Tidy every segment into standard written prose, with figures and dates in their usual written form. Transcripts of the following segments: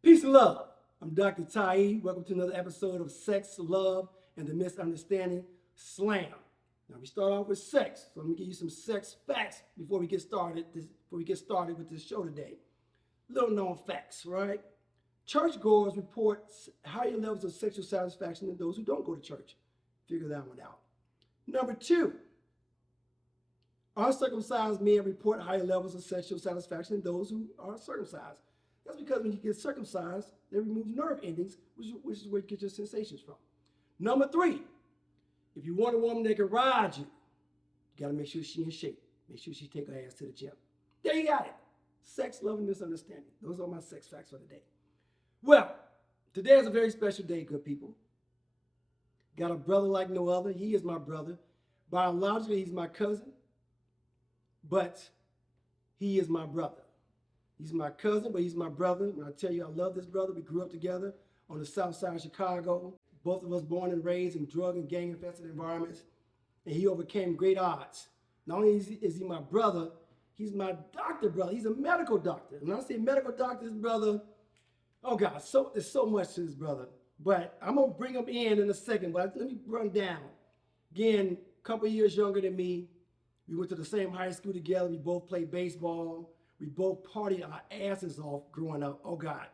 Peace and love. I'm Dr. Tiy-E. Welcome to another episode of Sex, Love, and the Misunderstanding, S.L.A.M. Now we start off with sex, so let me give you some sex facts before we get started. With this show today. Little known facts, right? Churchgoers report higher levels of sexual satisfaction than those who don't go to church. Figure that one out. Number two, uncircumcised men report higher levels of sexual satisfaction than those who are circumcised. That's because when you get circumcised, they remove nerve endings, which is where you get your sensations from. Number three, if you want a woman that can ride you, you got to make sure she's in shape. Make sure she take her ass to the gym. There you got it. Sex, love, and misunderstanding. Those are my sex facts for the day. Well, today is a very special day, good people. Got a brother like no other. He is my brother. Biologically, he's my cousin, but he is my brother. He's my cousin, but he's my brother. When I tell you I love this brother, we grew up together on the south side of Chicago. Both of us born and raised in drug and gang-infested environments, and he overcame great odds. Not only is he my brother, he's my doctor brother. He's a medical doctor. When I say medical doctor, this brother, oh God, there's so much to this brother. But I'm going to bring him in a second, but let me run down. Again, a couple years younger than me. We went to the same high school together. We both played baseball. We both partied our asses off growing up. Oh God,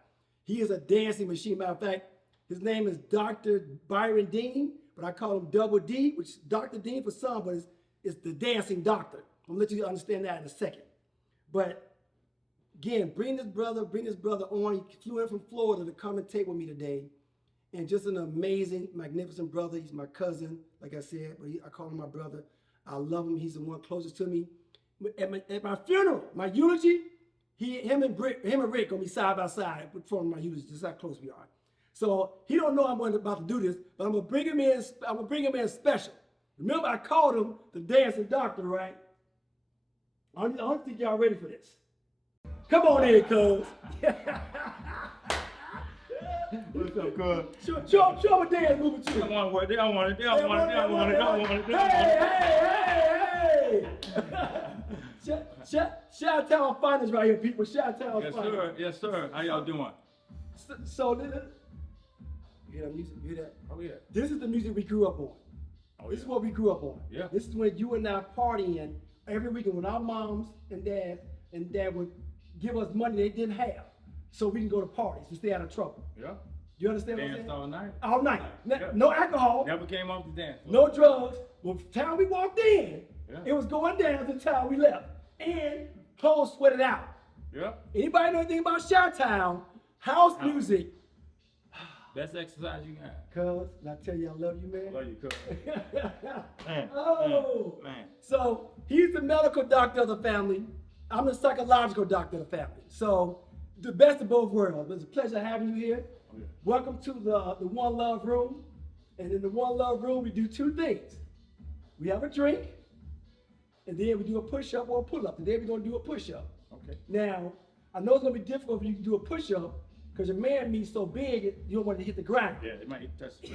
he is a dancing machine. Matter of fact, his name is Dr. Byron Dean, but I call him Double D, which is Dr. Dean for some, but it's the dancing doctor. I'm gonna let you understand that in a second. But again, bring this brother on. He flew in from Florida to commentate with me today. And just an amazing, magnificent brother. He's my cousin, like I said, but I call him my brother. I love him. He's the one closest to me. At my funeral, my eulogy, him and Rick gonna be side by side performing my eulogy. Just how close we are. So he don't know I'm about to do this, but I'm gonna bring him in. I'm gonna bring him in special. Remember, I called him the dancing doctor, right? I don't think y'all ready for this. Come on in, cuz. What's up, cuz? Show them a dance moving too. They don't want it. Hey! Shout out our finest right here, people. Shout out our finest. Yes, sir. How y'all doing? So you hear that music? You hear that? Oh, yeah. This is the music we grew up on. This is what we grew up on. Yeah. This is when you and I partying every weekend when our moms and dad would give us money they didn't have, so we can go to parties to stay out of trouble. Yeah. You understand what I'm Danced saying? all night. All night. Yeah. No alcohol. Never came off the dance floor. No drugs. Well, the time we walked in, Yeah. it was going down to the time we left. And clothes sweated out. Yeah. Anybody know anything about Chi-Town? House music. Best exercise you can have. Cuz, and I tell you I love you, man. Love you, cuz. Man. So he's the medical doctor of the family. I'm the psychological doctor of the family. So the best of both worlds. It's a pleasure having you here. Oh, yeah. Welcome to the One Love Room. And in the One Love Room, we do two things. We have a drink, and then we do a push-up or a pull-up. Today we're gonna do a push-up. Okay. Now, I know it's gonna be difficult for you to do a push-up because your man meat's so big, you don't want to hit the ground. Yeah, it might touch the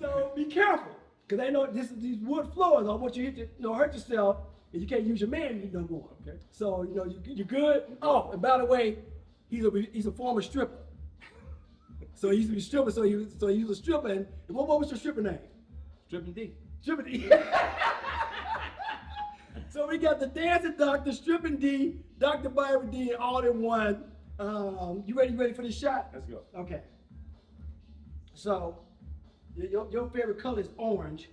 So be careful, because I know these wood floors. I don't want you to hurt yourself, and you can't use your man meat no more. Okay. So you good. Oh, and by the way, he's a former stripper. So he used to be a stripper. So he was a stripper. And what was your stripper name? Stripping D. Stripping D. So we got the dancing doctor, Stripping D, Dr. Byron Dean, all in one. You ready for this shot? Let's go. Okay. So your favorite color is orange.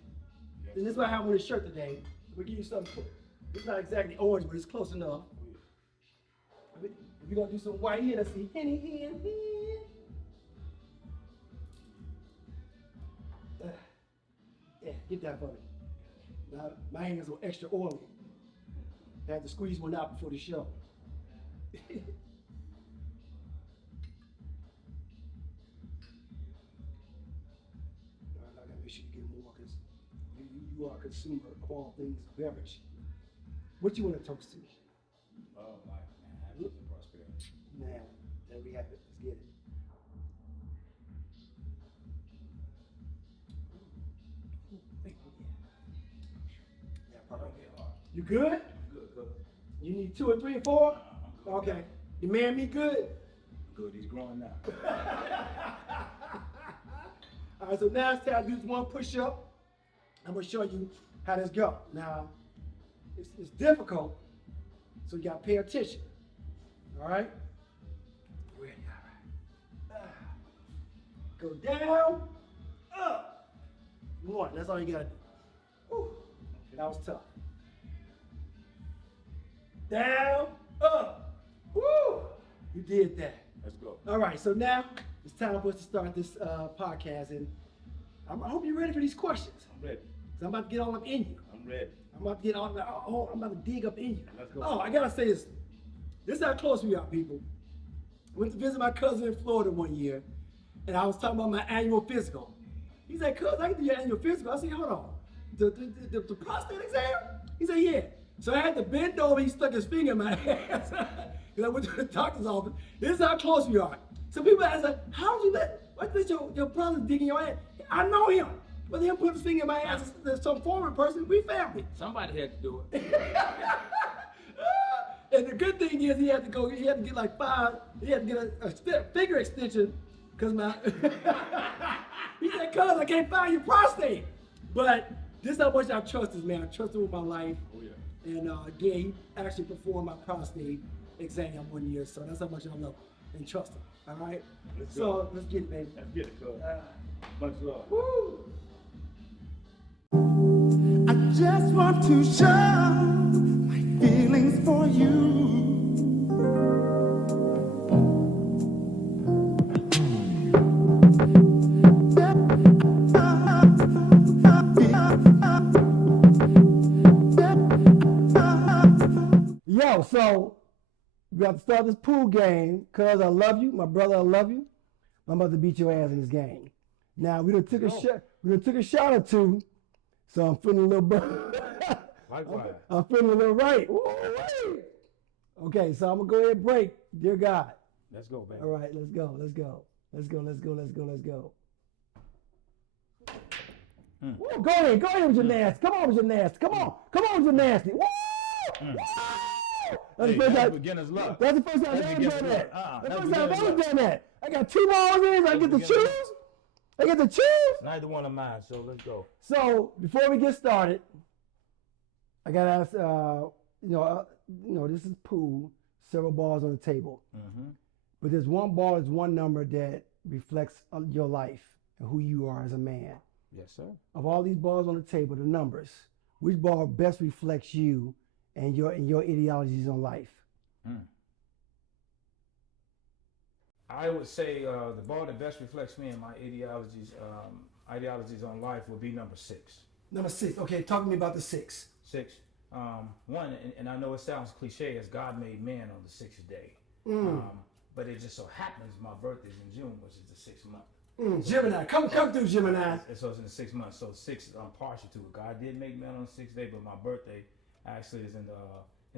Yes. And this is what I have on this shirt today. We'll give you something. It's not exactly orange, but it's close enough. We're gonna do some white here. Let's see. Henny. Yeah, get that for me. Now, my hands are extra oily. I had to squeeze one out before the show. I gotta make sure you get more because you are a consumer of all things beverage. What you want to toast to? Oh, my man. Happiness and prosperity. Man, there we have it. Let's get it. You good? Good. You need 2 or 3 or 4? Okay. You man me good? Good, he's growing now. All right, so now it's time to do this 1 push-up. I'm gonna show you how this go. Now, it's difficult, so you gotta pay attention. All right? Ready, all right. Go down, up. 1, that's all you gotta do. Whew. That was tough. Down, up. Woo! You did that. Let's go. All right, so now it's time for us to start this podcast, and I hope you're ready for these questions. I'm ready. 'Cause I'm about to get all up in you. I'm ready. I'm about to get all. Oh, I'm about to dig up in you. Let's go. Oh, I gotta say this. This is how close we are, people. Went to visit my cousin in Florida one year, and I was talking about my annual physical. He said, "Cuz, I can do your annual physical." I said, "Hold on, the prostate exam?" He said, "Yeah." So I had to bend over. He stuck his finger in my ass. Because I went to the doctor's office. This is how close we are. So people ask, like, how did you let your brother dig in your ass? I know him. Whether him put his finger in my ass is some foreign person, we family. Somebody had to do it. And the good thing is he had to get like 5, he had to get a finger extension because my, he said, "Cuz, I can't find your prostate." But this is how much I trust this man. I trust him with my life. Oh, yeah. And again, he actually performed my prostate exam one year, so that's how much I love and trust him. All right? Let's So go. let's get it, baby. Let's get it, cuz. Much love. Woo! I just want to show my feelings for you. Yo, so we have to start this pool game. Cuz, I love you. My brother, I love you. I'm about to beat your ass in this game. Now we done took a shot. We done took a shot or 2, so I'm feeling a little Likewise. I'm feeling a little right. Woo-wee. Okay, so I'm gonna go ahead and break. Dear God. Let's go, baby. All right, let's go. Let's go. Let's go. Let's go. Let's go. Let's go. Woo, go ahead with your nasty. Come on with your nasty. Come on with your nasty. Woo! Woo! That's Hey, the first that's time. beginner's luck. That's the first time That's I've ever beginner's done luck. that. That's That's the first time I've beginner's ever luck. done that. I got 2 balls in. I get to beginner's choose. luck. I get to choose. Neither one of mine, so let's go. So before we get started, I gotta ask. This is pool. Several balls on the table, but there's one ball. There's one number that reflects your life and who you are as a man. Yes, sir. Of all these balls on the table, the numbers, which ball best reflects you and your ideologies on life? I would say the ball that best reflects me and my ideologies on life would be number 6. Number 6. Okay, talk to me about the 6. 6. One, and I know it sounds cliche, as God made man on the 6th day. But it just so happens my birthday's in June, which is the 6th month. Gemini, come through, Gemini. So it's in the 6th month. So 6, I'm partial to it. God did make man on the 6th day, but my birthday actually is in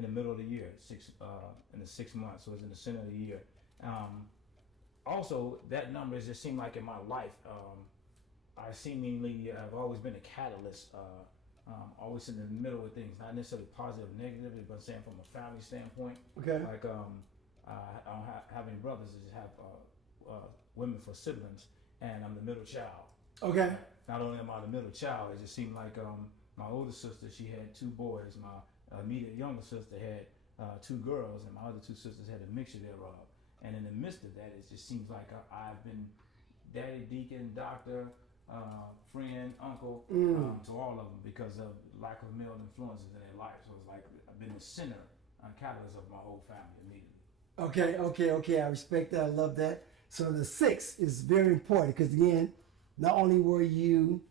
the middle of the year, in the 6th month. So it's in the center of the year. Also, that number just seemed like in my life, I seemingly have always been a catalyst, always in the middle of things, not necessarily positive or negative, but saying from a family standpoint. Okay. Like I don't have any brothers, I just have women for siblings, and I'm the middle child. Okay. Not only am I the middle child, it just seemed like my older sister, she had 2 boys. My immediate younger sister had 2 girls, and my other 2 sisters had a mixture thereof. And in the midst of that, it just seems like I've been daddy, deacon, doctor, friend, uncle to all of them because of lack of male influences in their life. So it's like I've been the center, catalyst of my whole family immediately. Okay. I respect that. I love that. So the 6 is very important because again, not only were you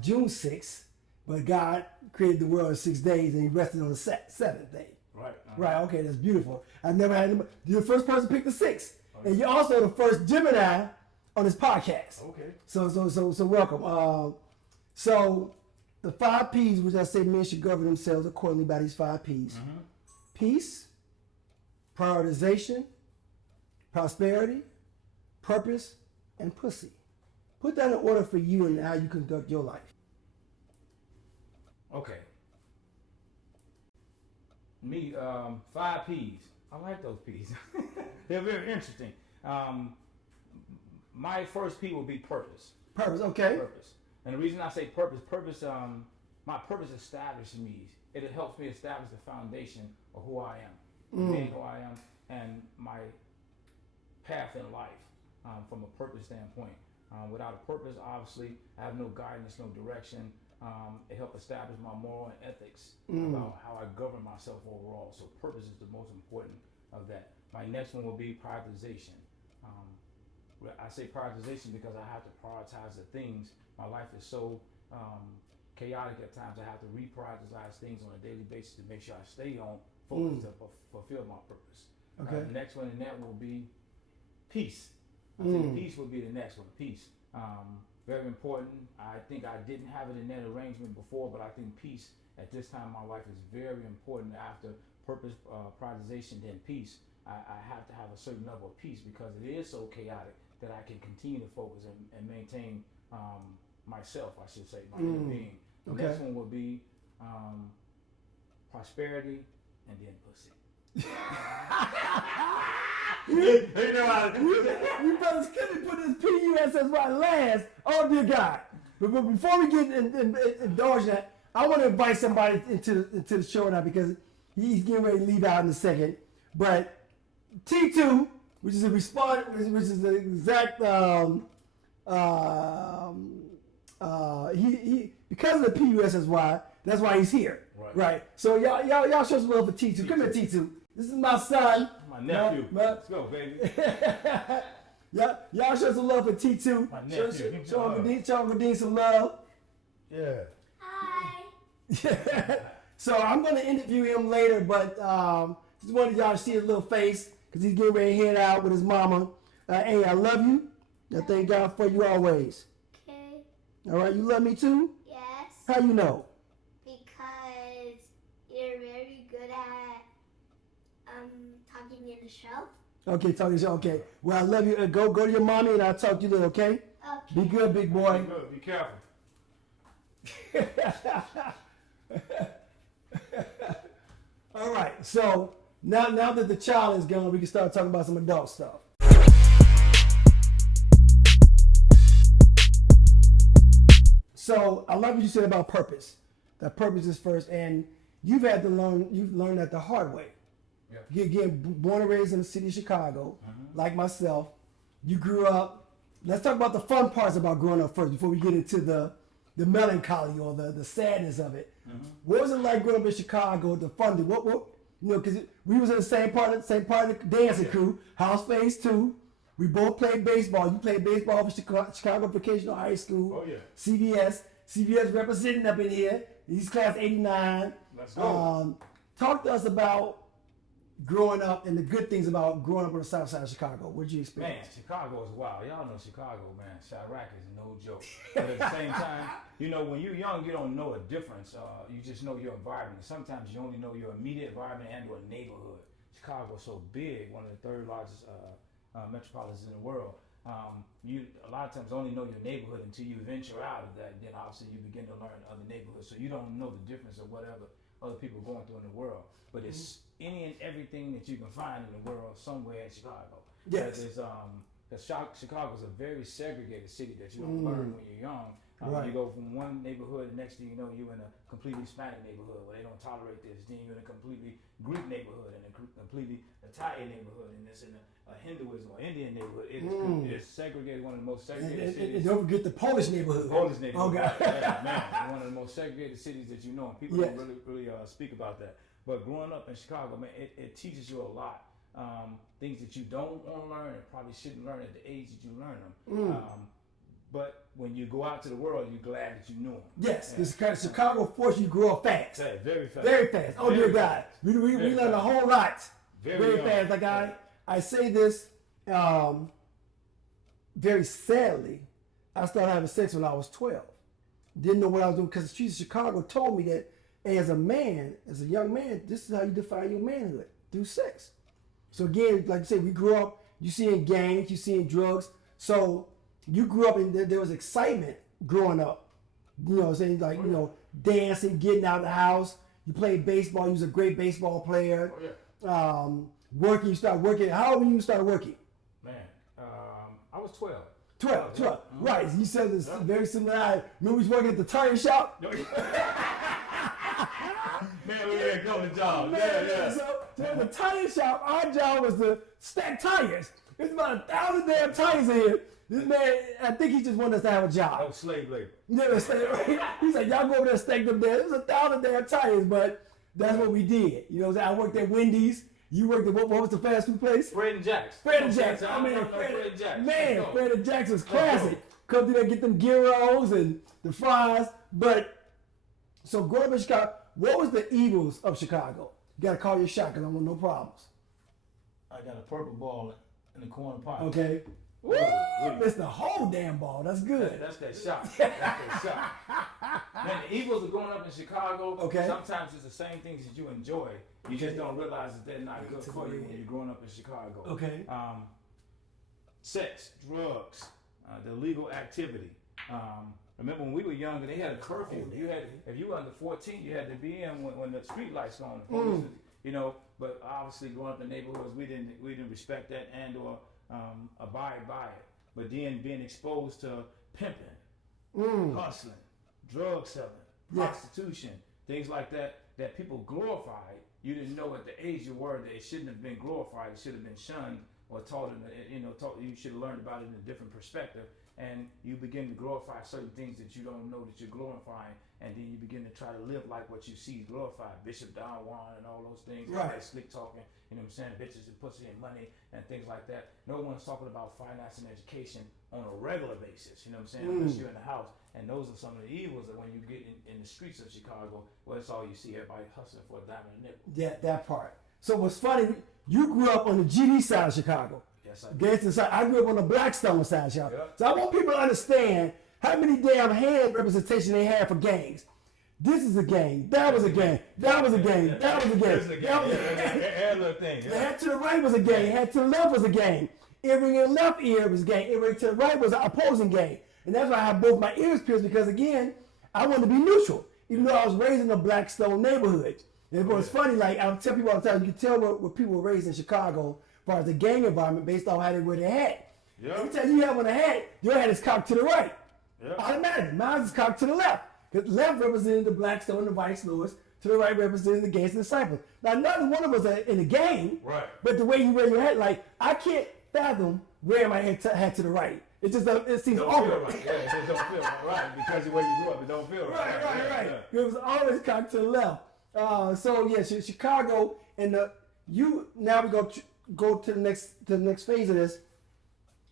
June 6th, but God created the world in 6 days and He rested on the 7th day. Right. Right. Okay, that's beautiful. I've never had anybody. You're the first person to pick the 6, and you're also the first Gemini on this podcast. Okay. So welcome. So the 5 P's, which I say men should govern themselves accordingly by these 5 P's: peace, prioritization, prosperity, purpose, and pussy. Put that in order for you and how you conduct your life. Okay. Me, 5 P's. I like those P's. They're very interesting. My first P will be purpose. Purpose, okay. Purpose. And the reason I say purpose, my purpose establishes me. It helps me establish the foundation of who I am, being who I am, and my path in life from a purpose standpoint. Without a purpose, obviously, I have no guidance, no direction. It helps establish my moral and ethics about how I govern myself overall. So purpose is the most important of that. My next one will be prioritization. I say prioritization because I have to prioritize the things. My life is so chaotic at times. I have to reprioritize things on a daily basis to make sure I stay on focus to fulfill my purpose. Okay. The next one in that will be peace. I think peace will be the next one. Peace. Very important. I think I didn't have it in that arrangement before, but I think peace at this time in my life is very important. After purpose, prioritization, then peace. I have to have a certain level of peace because it is so chaotic that I can continue to focus and maintain myself, I should say, my inner being. The next one will be prosperity and then pussy. You brothers couldn't put this P-U-S-S-Y last. Oh dear God. But before we get indulge that, I want to invite somebody into the show now because he's getting ready to leave out in a second. But T2, which is a response, which is the exact he because of the P-U-S-S-Y, that's why he's here. Right. So y'all show some love for T2. Come here, T2. This is my son. My nephew. Let's go, baby. Y'all show some love for T2. My nephew. Show Uncle Dean some love. Yeah. Hi. So I'm going to interview him later, but just wanted y'all to see his little face because he's getting ready to head out with his mama. Hey, I love you. I thank God for you always. Okay. All right, you love me too? Yes. How you know? Because you're very good at talking in the show. Okay, talking show. Okay. Well, I love you. Go to your mommy and I'll talk to you later, okay? Okay. Be good, big boy. Be good. Be careful. All right. So now that the child is gone, we can start talking about some adult stuff. So I love what you said about purpose. That purpose is first, and you've learned that the hard way. Yeah. Again, born and raised in the city of Chicago, like myself. You grew up. Let's talk about the fun parts about growing up first before we get into the melancholy or the sadness of it. What was it like growing up in Chicago? The fun, because we was in the same part of the dancing crew, House Phase 2. We both played baseball. You played baseball for Chicago Vocational High School. Oh yeah. CVS representing up in here. He's class 89. Let's go. Talk to us about growing up and the good things about growing up on the south side of Chicago. What did you experience? Man, Chicago is wild. Y'all know Chicago, man. Chirac is no joke. But at the same time, when you're young, you don't know a difference. You just know your environment. Sometimes you only know your immediate environment and your neighborhood. Chicago is so big, one of the third largest metropolises in the world. You a lot of times only know your neighborhood until you venture out of that. Then obviously you begin to learn other neighborhoods. So you don't know the difference of whatever other people are going through in the world. But it's any and everything that you can find in the world somewhere in Chicago. Yes. Chicago is a very segregated city that you don't learn when you're young. Right. You go from one neighborhood, the next thing you know, you're in a completely Hispanic neighborhood where they don't tolerate this. Then you're in a completely Greek neighborhood and a completely Italian neighborhood, and it's in a Hinduism or Indian neighborhood. It's segregated, one of the most segregated cities. And don't forget the Polish neighborhood. Polish neighborhood. Okay. Yeah, man, one of the most segregated cities that you know, and people don't really speak about that. But growing up in Chicago, man, it teaches you a lot. Things that you don't want to learn and probably shouldn't learn at the age that you learn them. But when you go out to the world, you're glad that you knew them. Yes, this kind of Chicago forced you to grow up fast. Yeah, very fast. Very fast. Oh dear God, we learned a whole lot. Very young. fast. Like I say this very sadly. I started having sex when I was 12. Didn't know what I was doing because the streets of Chicago told me that as a young man, this is how you define your manhood, through sex. So again, like I said, we grew up, you seeing gangs, you seeing drugs. So you grew up and there was excitement growing up. You know what I'm saying? Like, dancing, getting out of the house. You played baseball. You was a great baseball player. Oh yeah. Working, you started working. How old were you started working? Man, I was 12. 12. Mm-hmm. Right. You said it's very similar. I remember we was working at the tire shop. Man, we had go to job. Man, Yeah. So at the tire shop, our job was to stack tires. There's about 1,000 damn tires in here. This man, I think he just wanted us to have a job. Oh, slave labor. Never stay, right? He's like, y'all go over there and stack them there. There's 1,000 damn tires, but that's what we did. You know what I'm saying? I worked at Wendy's. You worked at, what was the fast food place? Fred and Jack's. Fred and Jack's. I mean, Fred and Jack's. Man, Fred and Jack's was classic. Come through there, get them gyros and the fries. But, so growing up in Chicago, what was the evils of Chicago? You got to call your shot because I want no problems. I got a purple ball in the corner pocket. Okay. Woo! It's the whole damn ball. That's good. That's that shot. That's that shot. Man, the evils of growing up in Chicago, Okay. sometimes it's the same things that you enjoy. You just don't realize that they're not good for you when you're growing up in Chicago. Okay. Sex, drugs, the illegal activity. Remember when we were younger, they had a curfew. You had, if you were under 14, you had to be in when the street lights on. You know, but obviously growing up in neighborhoods, we didn't respect that and or abide by it. But then being exposed to pimping, hustling, drug selling, prostitution, things like that people glorified. You didn't know at the age you were that it shouldn't have been glorified. It should have been shunned or taught you should have learned about it in a different perspective. And you begin to glorify certain things that you don't know that you're glorifying, and then you begin to try to live like what you see glorified. Bishop Don Juan and all those things, Right. that slick talking, you know what I'm saying, bitches and pussy and money and things like that. No one's talking about finance and education on a regular basis, you know what I'm saying, unless you're in the house. And those are some of the evils that when you get in the streets of Chicago, well, that's all you see, everybody hustling for a dime and a nickel. Yeah, that part. So what's funny, you grew up on the GD side of Chicago. Yes, I Gangster side. I grew up on the Blackstone side of Chicago. Yep. So I want people to understand how many damn hand representation they have for gangs. This is a gang. That was a gang. That was a gang. That was a gang. That was a gang. Every little thing. The head to the right was a gang. Head to the left was a gang. Earring in the left ear was a gang. Earring to the right was an opposing gang. And that's why I have both my ears pierced, because again, I want to be neutral, even though I was raised in a Blackstone neighborhood. And it was funny, like I tell people all the time, you can tell what people were raised in Chicago as far as the gang environment based on how they wear their hat. Yep. Every time you have on a hat, your hat is cocked to the right. Yep. Automatically. Mine is cocked to the left. Because left represented the Blackstone and the Vice Lords, to the right represented the Gangster Disciples. Now, neither one of us are in the gang, Right. but the way you wear your hat, like, I can't fathom wearing my hat to the right. It just it seems Don't awkward. feel right. Yeah, it don't feel right because the way you grew up, it don't feel right. Right. Yeah. It was always cocked to the left. So yeah, Chicago, and now we go to the next phase of this.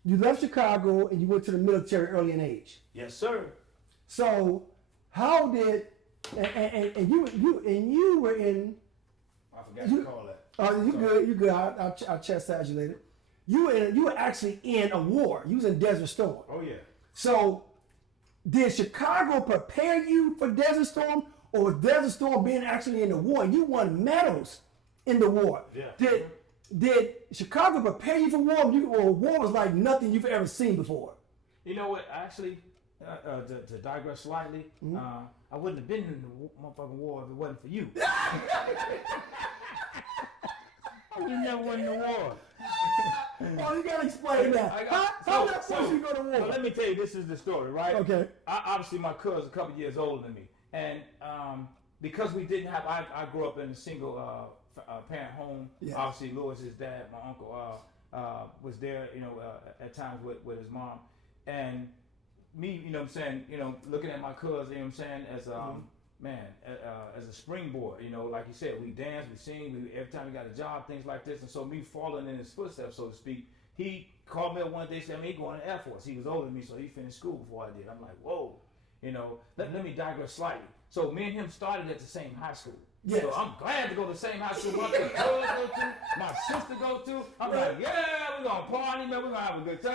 You left Chicago and you went to the military early in age. Yes, sir. So how did and you were in? I forgot to call that. Oh, you good. I'll chastise you later. You were actually in a war. You was in Desert Storm. Oh yeah. So, did Chicago prepare you for Desert Storm, or was Desert Storm being actually in the war? You won medals in the war. Yeah. Did Chicago prepare you for war, or war was like nothing you've ever seen before? You know what? Actually, to digress slightly, I wouldn't have been in the motherfucking war if it wasn't for you. You never went in the war. Oh, you gotta explain that. How that force you go to war? So let me tell you, this is the story, right? Okay. Obviously, my cousin's a couple years older than me, and because we didn't have, I grew up in a single parent home. Yes. Obviously, Louis's dad, my uncle, was there, at times with his mom, and me, you know what I'm saying, looking at my cousin, you know what I'm saying, as as a springboard, like you said, we dance, we sing, every time we got a job, things like this, and so me following in his footsteps, so to speak, he called me up one day, said, he going to Air Force. He was older than me, so he finished school before I did. I'm like, whoa, let me digress slightly. So me and him started at the same high school. Yes. So I'm glad to go to the same high school my cousin go to, my sister go to. I'm like, yeah, we're going to party, man, we're going to have a good time.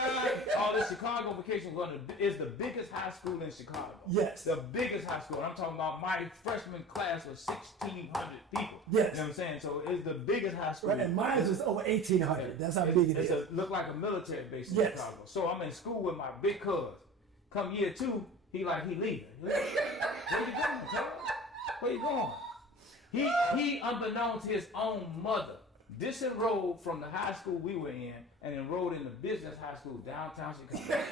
All this Chicago vacation is the biggest high school in Chicago. Yes. The biggest high school. I'm talking about my freshman class was 1,600 people. Yes. You know what I'm saying? So it's the biggest high school. Right, and mine is over 1,800. That's how big it is. It look like a military base in Yes. Chicago. So I'm in school with my big cuz. Come year 2, he leaving. Where you going, cuz? Where you going? He unbeknown to his own mother, disenrolled from the high school we were in and enrolled in the business high school downtown Chicago.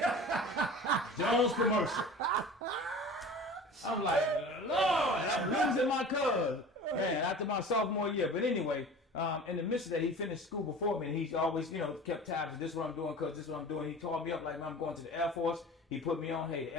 Jones Commercial. I'm like, Lord, I'm losing my cuz. Man, after my sophomore year. But anyway, in the midst of that, he finished school before me, and he's always, kept tabs of this is what I'm doing, cuz this is what I'm doing. He taught me up like, man, I'm going to the Air Force. He put me on, hey,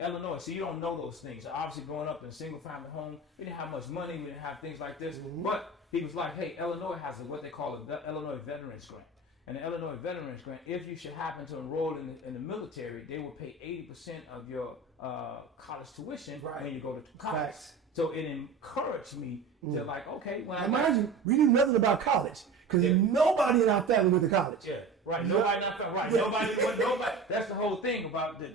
Illinois. So you don't know those things. So obviously growing up in a single family home, we didn't have much money, we didn't have things like this. But he was like, hey, Illinois has what they call a Illinois Veterans Grant. And the Illinois Veterans Grant, if you should happen to enroll in the military, they will pay 80% of your college tuition when you go to college. Facts. So it encouraged me to like, okay, when I mind you, we knew nothing about college because nobody in our family went to college. Yeah, right. Nobody in our family. Right. Nobody. That's the whole thing about the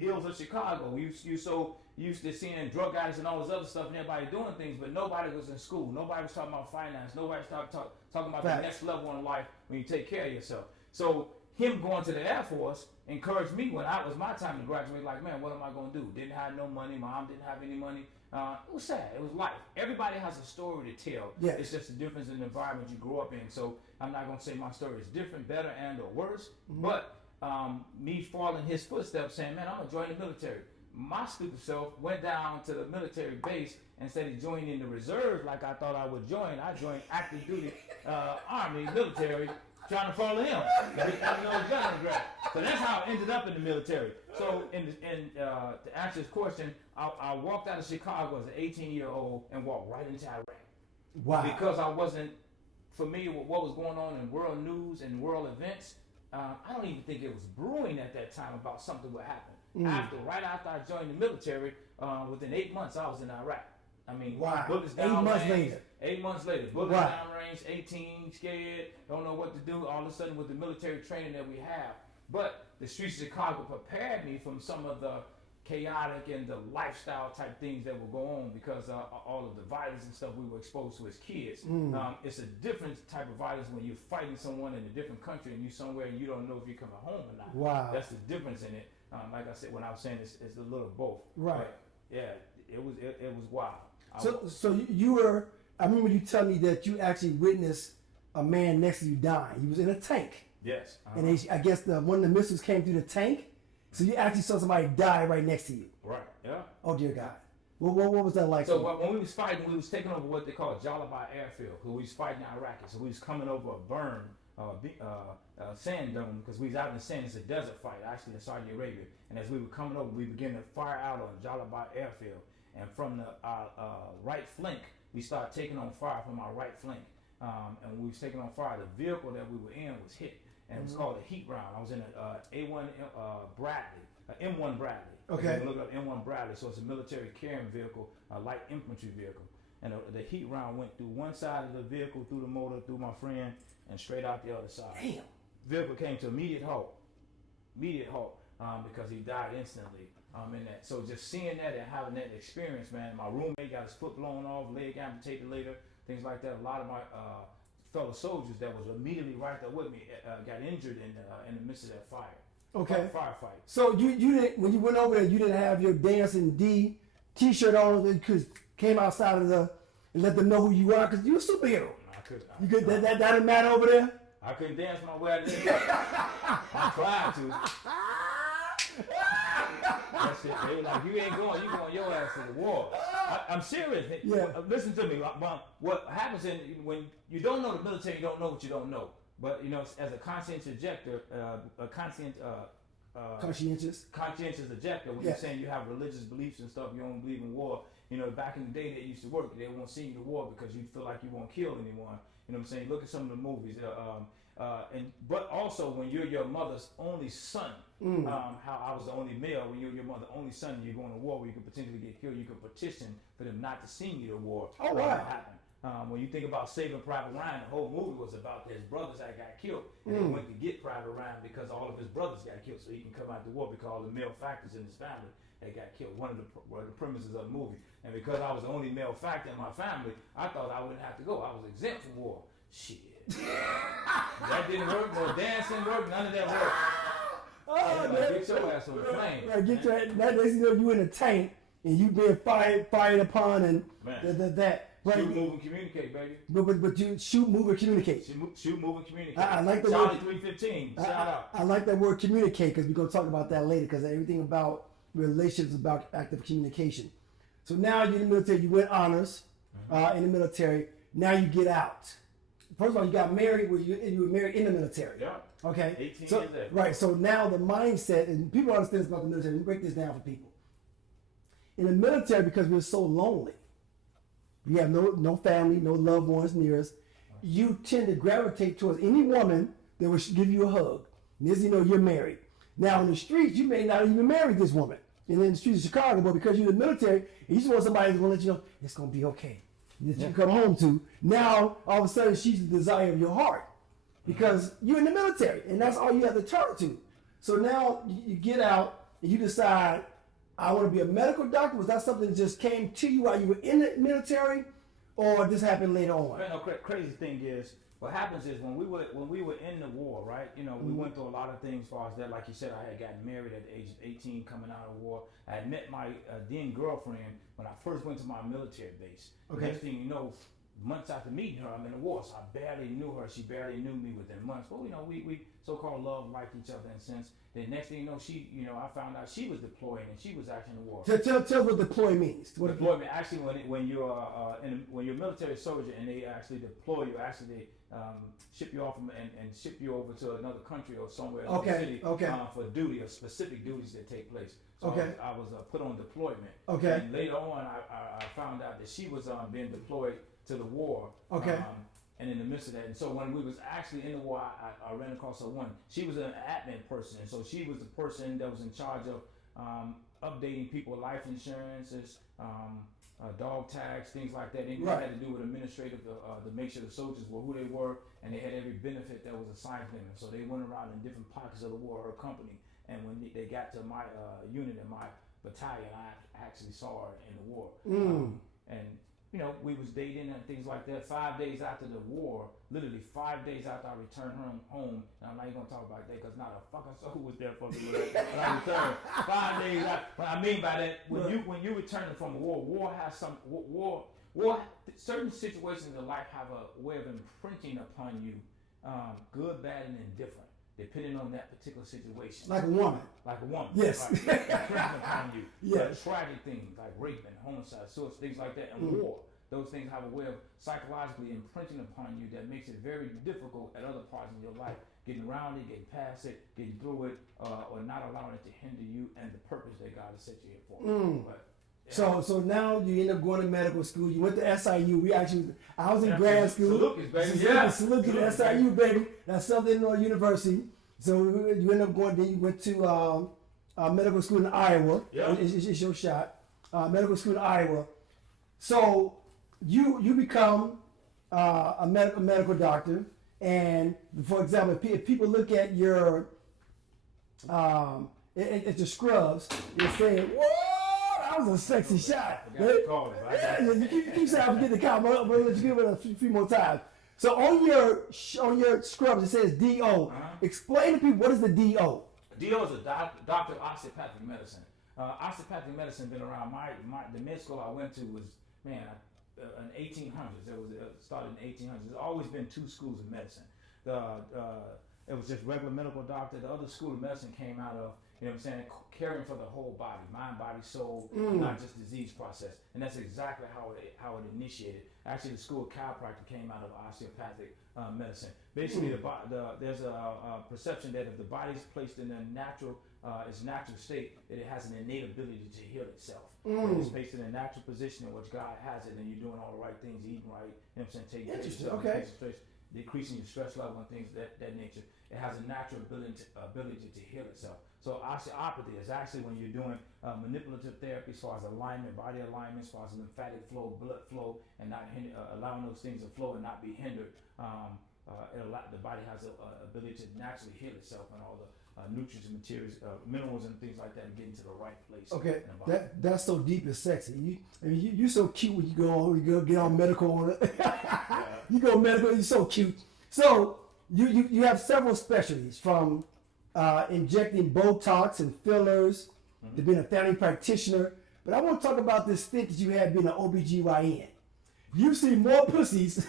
ills of Chicago. You so used to seeing drug addicts and all this other stuff, and everybody doing things, but nobody was in school. Nobody was talking about finance. Nobody was talking about the next level in life when you take care of yourself. So him going to the Air Force encouraged me when it was my time to graduate. Like, man, what am I going to do? Didn't have no money. Mom didn't have any money. It was sad. It was life. Everybody has a story to tell. Yes. It's just a difference in the environment you grew up in. So I'm not going to say my story is different, better, and or worse. But me following his footsteps, saying, man, I'm going to join the military. My stupid self went down to the military base instead of joining the reserves like I thought I would join. I joined active duty Army, military, trying to follow him. So that's how I ended up in the military. So to answer his question, I walked out of Chicago as an 18-year-old and walked right into Iraq. Wow. Because I wasn't familiar with what was going on in world news and world events. I don't even think it was brewing at that time about something would happen. Right after I joined the military, within 8 months I was in Iraq. I mean, bullets down 8 months range, later. 8 months later, bullets down range, 18, scared, don't know what to do. All of a sudden, with the military training that we have, but the streets of Chicago prepared me from some of the chaotic and the lifestyle type things that will go on because all of the violence and stuff we were exposed to as kids. It's a different type of violence when you're fighting someone in a different country and you're somewhere and you don't know if you're coming home or not. Wow. That's the difference in it. Like I said, when I was saying it's a little both. Right. But yeah, it was wild. So you were, I remember you telling me that you actually witnessed a man next to you dying. He was in a tank. Yes. And I guess one of the missiles came through the tank. So you actually saw somebody die right next to you. Right. Yeah. Oh dear God. What was that like? So when we was fighting, we was taking over what they call Jalabad Airfield, because we was fighting Iraqis. So we was coming over a burn, sand dome, because we was out in the sand. It's a desert fight, actually in Saudi Arabia. And as we were coming over, we began to fire out on Jalabad Airfield. And from the right flank, we started taking on fire from our right flank. And when we was taking on fire, the vehicle that we were in was hit. And it was called a heat round. I was in a A1 Bradley, M1 Bradley. Okay. You can look up M1 Bradley. So it's a military carrying vehicle, a light infantry vehicle. And the heat round went through one side of the vehicle, through the motor, through my friend, and straight out the other side. Damn. Vehicle came to immediate halt, because he died instantly. In that. So just seeing that and having that experience, man. My roommate got his foot blown off, leg amputated later, things like that. A lot of my fellow soldiers that was immediately right there with me got injured in the midst of that fire. Okay. Firefight. So you didn't, when you went over there, you didn't have your Dancing D T-shirt on because came outside of and let them know who you are because you a superhero. You could that didn't matter over there. I couldn't dance my way out of there. I tried to. That's it. They were like, you ain't going, you going your ass to the war. I'm serious. Yeah. Listen to me. What happens when you don't know the military, you don't know what you don't know. But as a conscientious objector, conscientious objector, when you're saying you have religious beliefs and stuff, you don't believe in war. Back in the day, they used to work. They won't send you to war because you feel like you won't kill anyone. You know what I'm saying? Look at some of the movies. But also when you're your mother's only son, how I was the only male. When you're your mother's only son, and you're going to war where you could potentially get killed. You could petition for them not to send you to war. Oh wow! When you think about Saving Private Ryan, the whole movie was about his brothers that got killed, and he went to get Private Ryan because all of his brothers got killed, so he can come out to war because all the male factors in his family that got killed. One of the premises of the movie, and because I was the only male factor in my family, I thought I wouldn't have to go. I was exempt from war. Shit. That didn't work. No dancing worked. None of that worked. Oh, man. Get your ass on the plane. Right, that lets you know you in a tank and you being fired upon and that. Right. Shoot, move, and communicate, baby. But you shoot, move, and communicate. Shoot, move, and communicate. I like the Charlie word. 315. Shout out. I like that word communicate because we're going to talk about that later because everything about relationships is about active communication. So now you're in the military, you went honors in the military. Now you get out. First of all, you got married you were married in the military. Yeah. Okay. 18 so, years there. Right. So now the mindset, and people don't understand this about the military. Let me break this down for people. In the military, because we're so lonely, we have no family, no loved ones near us, you tend to gravitate towards any woman that will give you a hug. And this, you're married. Now in the streets, you may not even marry this woman. And in the streets of Chicago, but because you're in the military, you just want somebody who's going to let you know it's going to be okay. That you can come home to. Now, all of a sudden, she's the desire of your heart because you're in the military, and that's all you have to turn to. So now you get out and you decide, I want to be a medical doctor. Was that something that just came to you while you were in the military, or this happened later on? Man, no, crazy thing is, what happens is when we were in the war, right? We went through a lot of things as far as that. Like you said, I had gotten married at the age of 18, coming out of the war. I had met my then girlfriend when I first went to my military base. Okay. Next thing you know, months after meeting her, I'm in the war, so I barely knew her. She barely knew me within months. But we so-called love like each other in a sense. Then next thing you know, I found out she was deployed and she was actually in the war. Tell us what deploy means. What Deployment actually when you're when you're a military soldier and they actually deploy you, actually ship you off and ship you over to another country or somewhere in the city for duty or specific duties that take place. So I was put on deployment. Okay. And later on, I found out that she was being deployed to the war. Okay. And in the midst of that, and so when we was actually in the war, I ran across her one. She was an admin person, and so she was the person that was in charge of updating people life insurances, dog tags, things like that. Anything that had to do with administrative to make sure the soldiers were who they were, and they had every benefit that was assigned to them. And so they went around in different pockets of the war, her company. And when they got to my unit in my battalion, I actually saw her in the war. And we was dating and things like that. 5 days after the war, literally 5 days after I returned home, and I'm not even gonna talk about that because not a fucking soul was there for me when I returned. 5 days after. What I mean by that, when you return from a war has some war. Certain situations in life have a way of imprinting upon you, good, bad, and indifferent, depending on that particular situation. Like a woman. Like a woman. Yes. Right. Imprinting upon you. Yes. Tragic things like rape and homicide, suicide, things like that, and war. Those things have a way of psychologically imprinting upon you that makes it very difficult at other parts of your life, getting around it, getting past it, getting through it, or not allowing it to hinder you and the purpose that God has set you here for. But, yeah. So now you end up going to medical school. You went to SIU. I was in grad school. Salute, baby. Salute to SIU, baby. That's Southern Illinois University. So you end up going. Then you went to medical school in Iowa. Yeah. It's your shot. Medical school in Iowa. So you become a medical doctor, and for example, if people look at your at your scrubs, you're saying, "Whoa, that was a sexy shot." You keep saying I forget the count, but I'm gonna let you give it a few more times. So on your scrubs it says DO. Explain to people what is the DO. DO is a doctor of osteopathic medicine. Osteopathic medicine been around. The med school I went to was in 1800s. It started in 1800s. There's always been two schools of medicine. It was just regular medical doctor. The other school of medicine came out of, caring for the whole body, mind, body, soul, not just disease process. And that's exactly how it initiated. Actually, the school of chiropractic came out of osteopathic medicine. Basically, there's a perception that if the body's placed in its natural state, that it has an innate ability to heal itself. When it's placed in a natural position in which God has it, and you're doing all the right things, eating right, taking care of yourself, decreasing your stress level and things of that nature. It has a natural ability to heal itself. So osteopathy is actually when you're doing manipulative therapy as far as alignment, body alignment, as far as lymphatic flow, blood flow, and not allowing those things to flow and not be hindered. The body has an ability to naturally heal itself, and all the nutrients and materials, minerals and things like that, and get into the right place. Okay, that's so deep and sexy. You're so cute when you go get on medical. You go medical, you're so cute. So you have several specialties, from injecting Botox and fillers to being a family practitioner. But I want to talk about this stint that you had being an OBGYN. You've seen more pussies.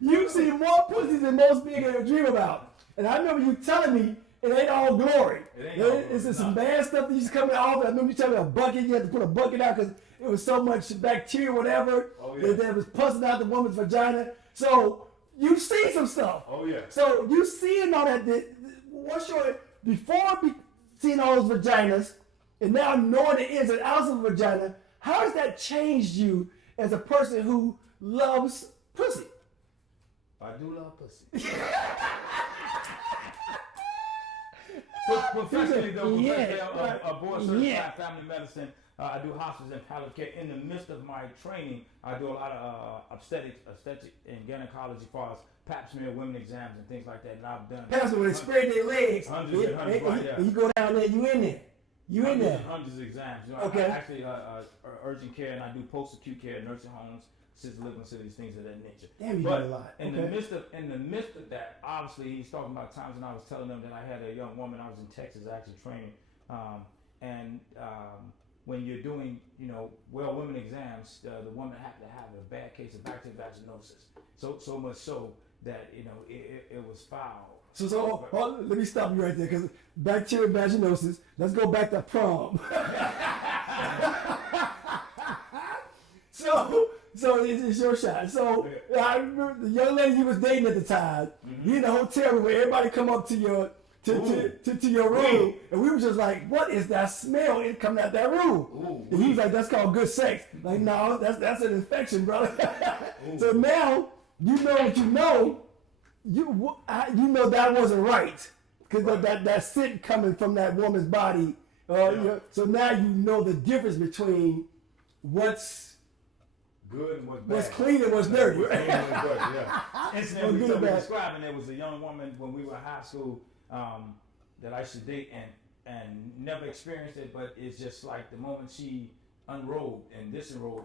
You've seen more pussies than most men ever dream about. And I remember you telling me it ain't all glory. It's some bad stuff that used to come off. I remember you telling me a bucket, you had to put a bucket out because it was so much bacteria, whatever, that was pussing out the woman's vagina. So you've seen some stuff. Oh yeah. So you seeing all that. What's your seeing all those vaginas and now knowing the ins and outs of a vagina? How has that changed you as a person who loves pussy? I do love pussy. Professionally, though, a board certified family medicine. I do hospice and palliative care. In the midst of my training, I do a lot of obstetric and gynecology, as far as pap smear, women exams, and things like that. And I've done. Pastor, when they spread their legs, hundreds and hundreds, right there. You go down there, you in there. You in there. Hundreds of exams. You know, Okay. I actually urgent care, and I do post-acute care, nursing homes, assisted living facilities, things of that nature. Damn, you But do a lot. in the midst of that, obviously, he's talking about times when I was telling them that I had a young woman. I was in Texas actually training, when you're doing, women exams, the woman had to have a bad case of bacterial vaginosis. So much so that it was foul. So let me stop you right there, because bacterial vaginosis. Let's go back to prom. So it's your shot. So I remember the young lady you was dating at the time. You in the hotel room where everybody come up to your to your room, and we were just like, "What is that smell coming out that room?" And he was like, "That's called good sex." Like, no, that's an infection, brother. So now you know what you know. You know that wasn't right, because that scent coming from that woman's body. So now you know the difference between what's good and what's bad. What's clean and what's dirty. What's clean and what's dirty, yeah. Incidentally, we were describing, there was a young woman when we were in high school that I used to date and never experienced it, but it's just like the moment she unrobed and disenrobed,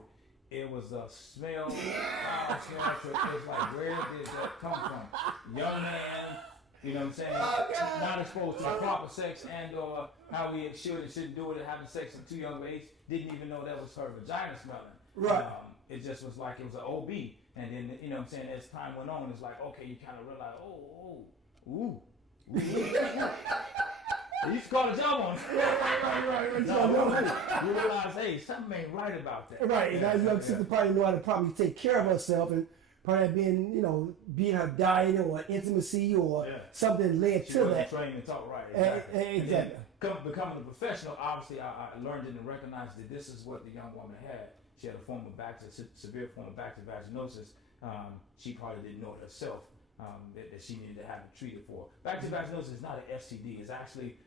it was a smell, foul smell. It's like, where did that come from? Young man, you know what I'm saying? Not exposed to proper sex and or how we should and shouldn't do it, having sex at too young of age, didn't even know that was her vagina smelling. Right. It just was like it was an OB. And then, you know what I'm saying, as time went on, it's like, okay, you kind of realize, ooh. You used to call the job on. Right. You realize, hey, something ain't right about that. Right, and now young sister probably know how to probably take care of herself, and probably being her diet or intimacy or something led she to wasn't that. trained to talk right. Exactly. Becoming a professional, obviously, I learned and recognized that this is what the young woman had. She had a severe form of bacterial vaginosis. She probably didn't know it herself. That she needed to have it treated for. Bacterial vaginosis is not an STD. It's actually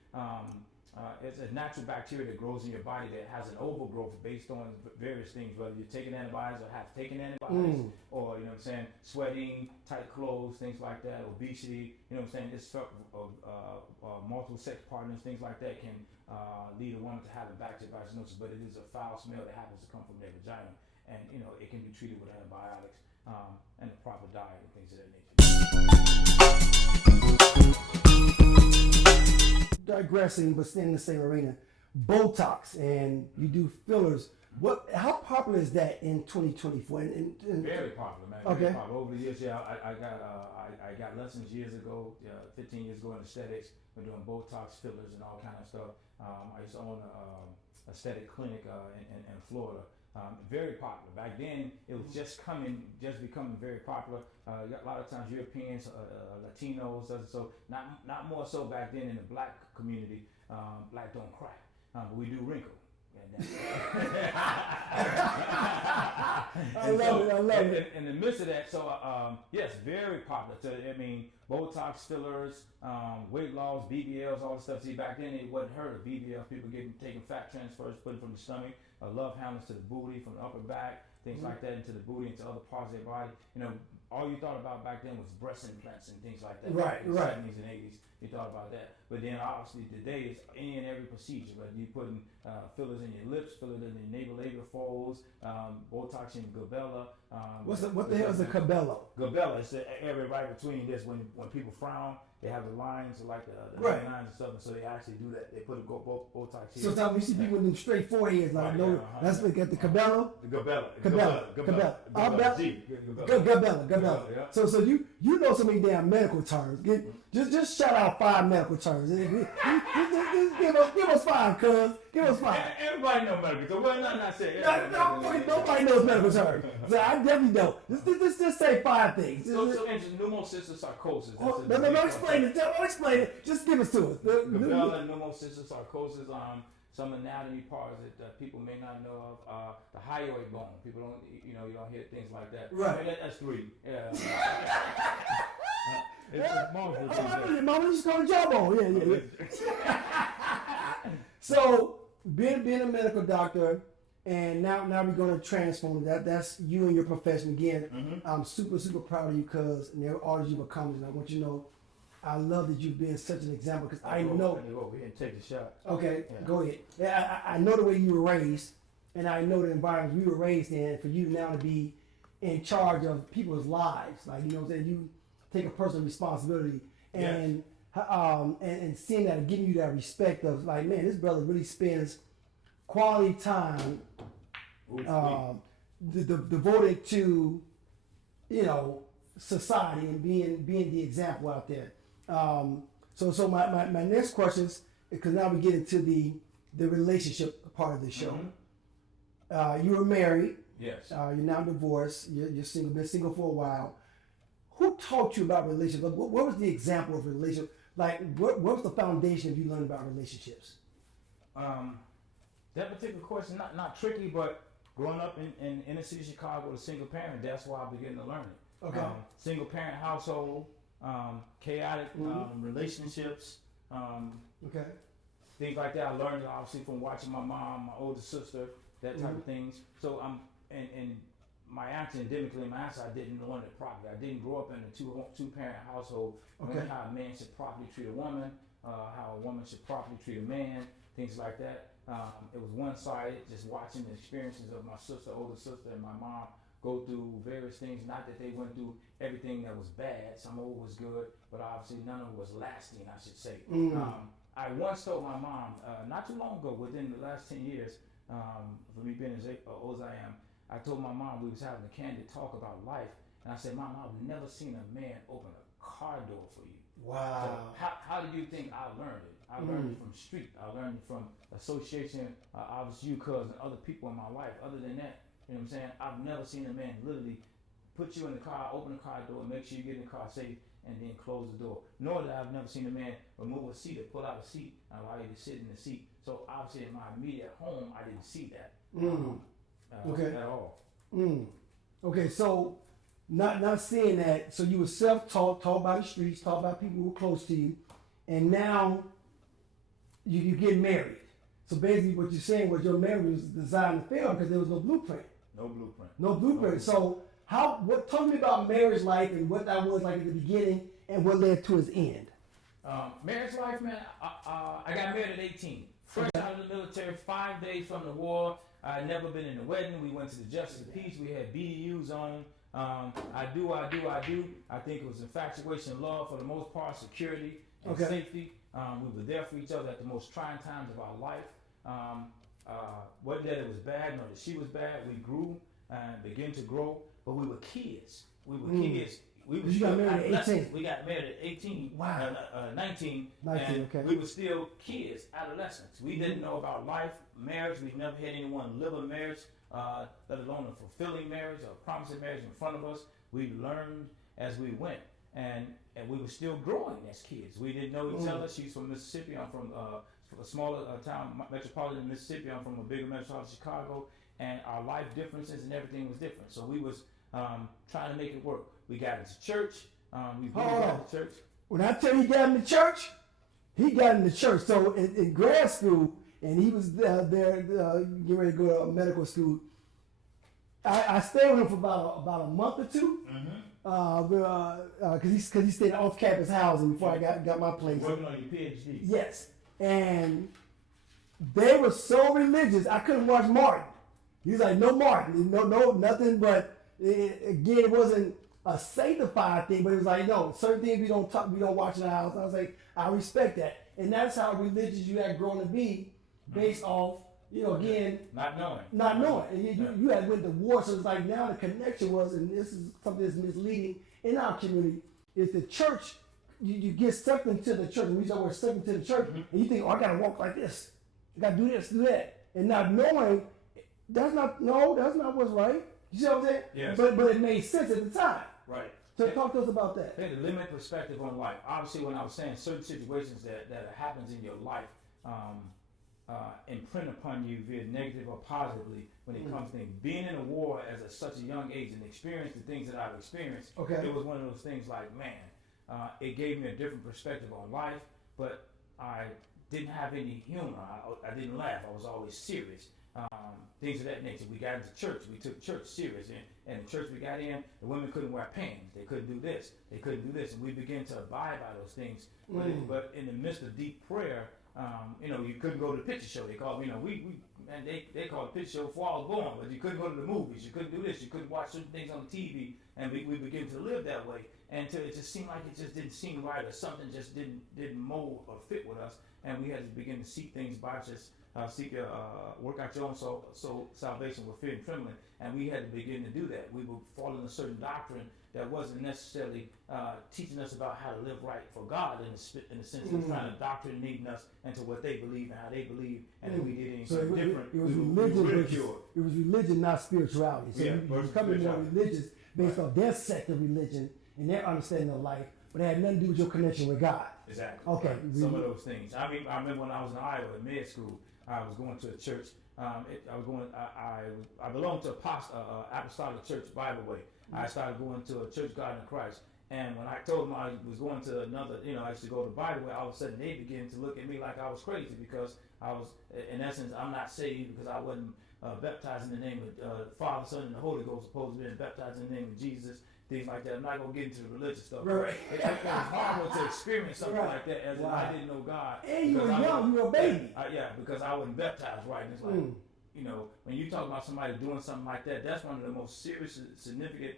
it's a natural bacteria that grows in your body that has an overgrowth based on various things, whether you're taking antibiotics or have taken antibiotics, or sweating, tight clothes, things like that, obesity. It's multiple sex partners, things like that can lead a woman to having bacterial vaginosis. But it is a foul smell that happens to come from their vagina, and it can be treated with antibiotics and the proper diet and things of that nature. Digressing, but staying in the same arena, Botox, and you do fillers. How popular is that in 2024? Very popular, man. Okay. Very popular. Over the years, I got lessons years ago, 15 years ago in aesthetics. We're doing Botox fillers and all kind of stuff. I used to own a aesthetic clinic in Florida. Very popular. Back then, it was just becoming very popular. A lot of times Europeans, Latinos, so not more so back then in the black community. Black don't cry, but we do wrinkle. I love it. In the midst of that, yes, very popular. So, Botox fillers, weight loss, BBLs, all the stuff. See, back then it wasn't heard of BBLs. People taking fat transfers, putting from the stomach, love handles to the booty, from the upper back, things like that, into the booty, into other parts of their body. All you thought about back then was breast implants and things like that. Right. In the 70s and 80s. you thought about that. But then obviously today it's any and every procedure, whether you putting fillers in your lips, fillers in your navel folds, Botox in your glabella. What the hell is a cabello? Glabella is the area right between this. When people frown, they have the lines like the Right. lines and stuff, and so they actually do that. They put a Botox here. Sometimes we see people with them straight foreheads, like Right, no, yeah, that's what got the cabello. The glabella. Cabello. So you know so many damn medical terms. Just shout out 5 medical terms. Just give us 5, cuz. Give us 5. Everybody knows medical terms. Well, not saying. Nobody knows medical terms. So I definitely don't. Just say 5 things. So interesting. Pneumocystosarcosis. No, explain it. Don't explain it. Just give us to us. Glabella pneumocystosarcosis. Some anatomy parts that people may not know of. The hyoid bone. People don't, you don't hear things like that. Right. I mean, that's 3. Yeah. It's multiple things. Mama just call it jawbone. Yeah. So being a medical doctor, and now we're gonna transform that. That's you and your profession again. Mm-hmm. I'm super proud of you, cuz, and all that you've accomplished. And I want you to know, I love that you've been such an example, because I know. We didn't take the shot. Okay, Yeah. go ahead. Yeah, I know the way you were raised, and I know the environment we were raised in. For you now to be in charge of people's lives, like, what I'm saying, you take a personal responsibility, and and seeing that and giving you that respect of, like, man, this brother really spends quality time devoted to society and being the example out there. So my next question is, because now we get into the relationship part of the show. Mm-hmm. You were married. Yes. You're now divorced. You're single. Been single for a while. Who taught you about relationships? What was the example of relationship? Like, what was the foundation of you learning about relationships? That particular question, not tricky, but growing up in inner city Chicago with a single parent, that's why I began to learn it. Okay. Single parent household, chaotic relationships, Okay. things like that. I learned it obviously from watching my mom, my older sister, that type of things. So and my answer, endemically, I didn't learn it properly. I didn't grow up in a two parent household. Okay. Learning how a man should properly treat a woman, how a woman should properly treat a man, things like that. It was one-sided, just watching the experiences of my older sister, and my mom go through various things. Not that they went through everything that was bad. Some of it was good, but obviously none of it was lasting, I should say. I once told my mom, not too long ago, within the last 10 years, for me being as old as I am, I told my mom we was having a candid talk about life, and I said, Mom, I've never seen a man open a car door for you. Wow. So how do you think I learned it? I learned it from street. I learned it from association, obviously you, cuz, and other people in my life. Other than that, you know what I'm saying? I've never seen a man literally put you in the car, open the car door, make sure you get in the car safe, and then close the door. Nor that I've never seen a man remove a seat or pull out a seat and allow you to sit in the seat. So obviously in my immediate home, I didn't see that Okay. at all. Okay, so not seeing that, so you were self-taught, taught by the streets, taught by people who were close to you, and now you get married. So basically what you're saying was your marriage was designed to fail because there was no blueprint. No blueprint. No blueprint. So tell me about marriage life and what that was like at the beginning and what led to its end. Marriage life, man, I got married at 18. Fresh out of the military, 5 days from the war. I had never been in a wedding. We went to the Justice of Peace. We had BDUs on. I do. I think it was infatuation, love for the most part, security and safety. We were there for each other at the most trying times of our life. Wasn't that it was bad, nor that she was bad. We grew and began to grow, but we were kids. Kids. We were You got married at 18. We got married at 18, Wow. 19, 19, and okay. we were still kids, adolescents. We didn't know about life, marriage. We never had anyone live a marriage, let alone a fulfilling marriage or a promising marriage in front of us. We learned as we went, and we were still growing as kids. We didn't know each other. She's from Mississippi. I'm from a smaller town, metropolitan Mississippi. I'm from a bigger metropolitan Chicago, and our life differences and everything was different. So we was trying to make it work. We got into church. We got to church. When I tell you he got in the church, he got in the church. So in grad school, and he was there getting ready to go to medical school, I stayed with him for about a month or two. because he stayed off campus housing before I got my place. Working on your PhD. Yes, and they were so religious. I couldn't watch Martin. He was like, no Martin, no nothing. But again, it wasn't a sanctified thing, but it was like, no, certain things we don't watch in the house. And I was like, I respect that, and that's how religious you had grown to be, based off, again, not knowing. And you had went to war, so it's like now the connection was, and this is something that's misleading in our community, is the church. You get sucked into the church, and we talk about sucked into the church, and you think, oh, I gotta walk like this, I gotta do this, do that, and not knowing that's not what's right. You see what I'm saying? Yes. But it made sense at the time. Right. So talk to us about that. Take the limited perspective on life. Obviously, when I was saying certain situations that happens in your life imprint upon you via negative or positively when it comes to being in a war at such a young age and experience the things that I've experienced. Okay. It was one of those things like, man, it gave me a different perspective on life, but I didn't have any humor. I didn't laugh. I was always serious. Things of that nature. We got into church. We took church serious. And the church we got in, the women couldn't wear pants. They couldn't do this. They couldn't do this. And we began to abide by those things. But in the midst of deep prayer, you couldn't go to the picture show. They called, they called the picture show before I was born, but you couldn't go to the movies. You couldn't do this. You couldn't watch certain things on the TV. And we began to live that way. And it just seemed like it just didn't seem right, or something just didn't mold or fit with us. And we had to begin to seek things by just work out your own soul salvation with fear and trembling, and we had to begin to do that. We were following a certain doctrine that wasn't necessarily teaching us about how to live right for God in the sense of trying to doctrinate us into what they believe and how they believe, and if we did anything different, it was religion, not spirituality. So you becoming more religious based off their sect of religion and their understanding of life, but it had nothing to do with your connection with God. Exactly. Okay. Right. Some of those things. I remember when I was in Iowa in med school, I was going to a church. I belonged to Apostolic Church Bible Way. I started going to a church, God in Christ. And when I told them I was going to another, I used to go to Bible Way, all of a sudden they began to look at me like I was crazy because I was, in essence, I'm not saved because I wasn't baptized in the name of Father, Son, and the Holy Ghost, supposed to be baptized in the name of Jesus. Things like that. I'm not gonna get into the religious stuff. Right. It was horrible to experience something like that, as I didn't know God. And you were young, you were a baby. Because I wasn't baptized right. And it's like, when you talk about somebody doing something like that, that's one of the most serious, significant,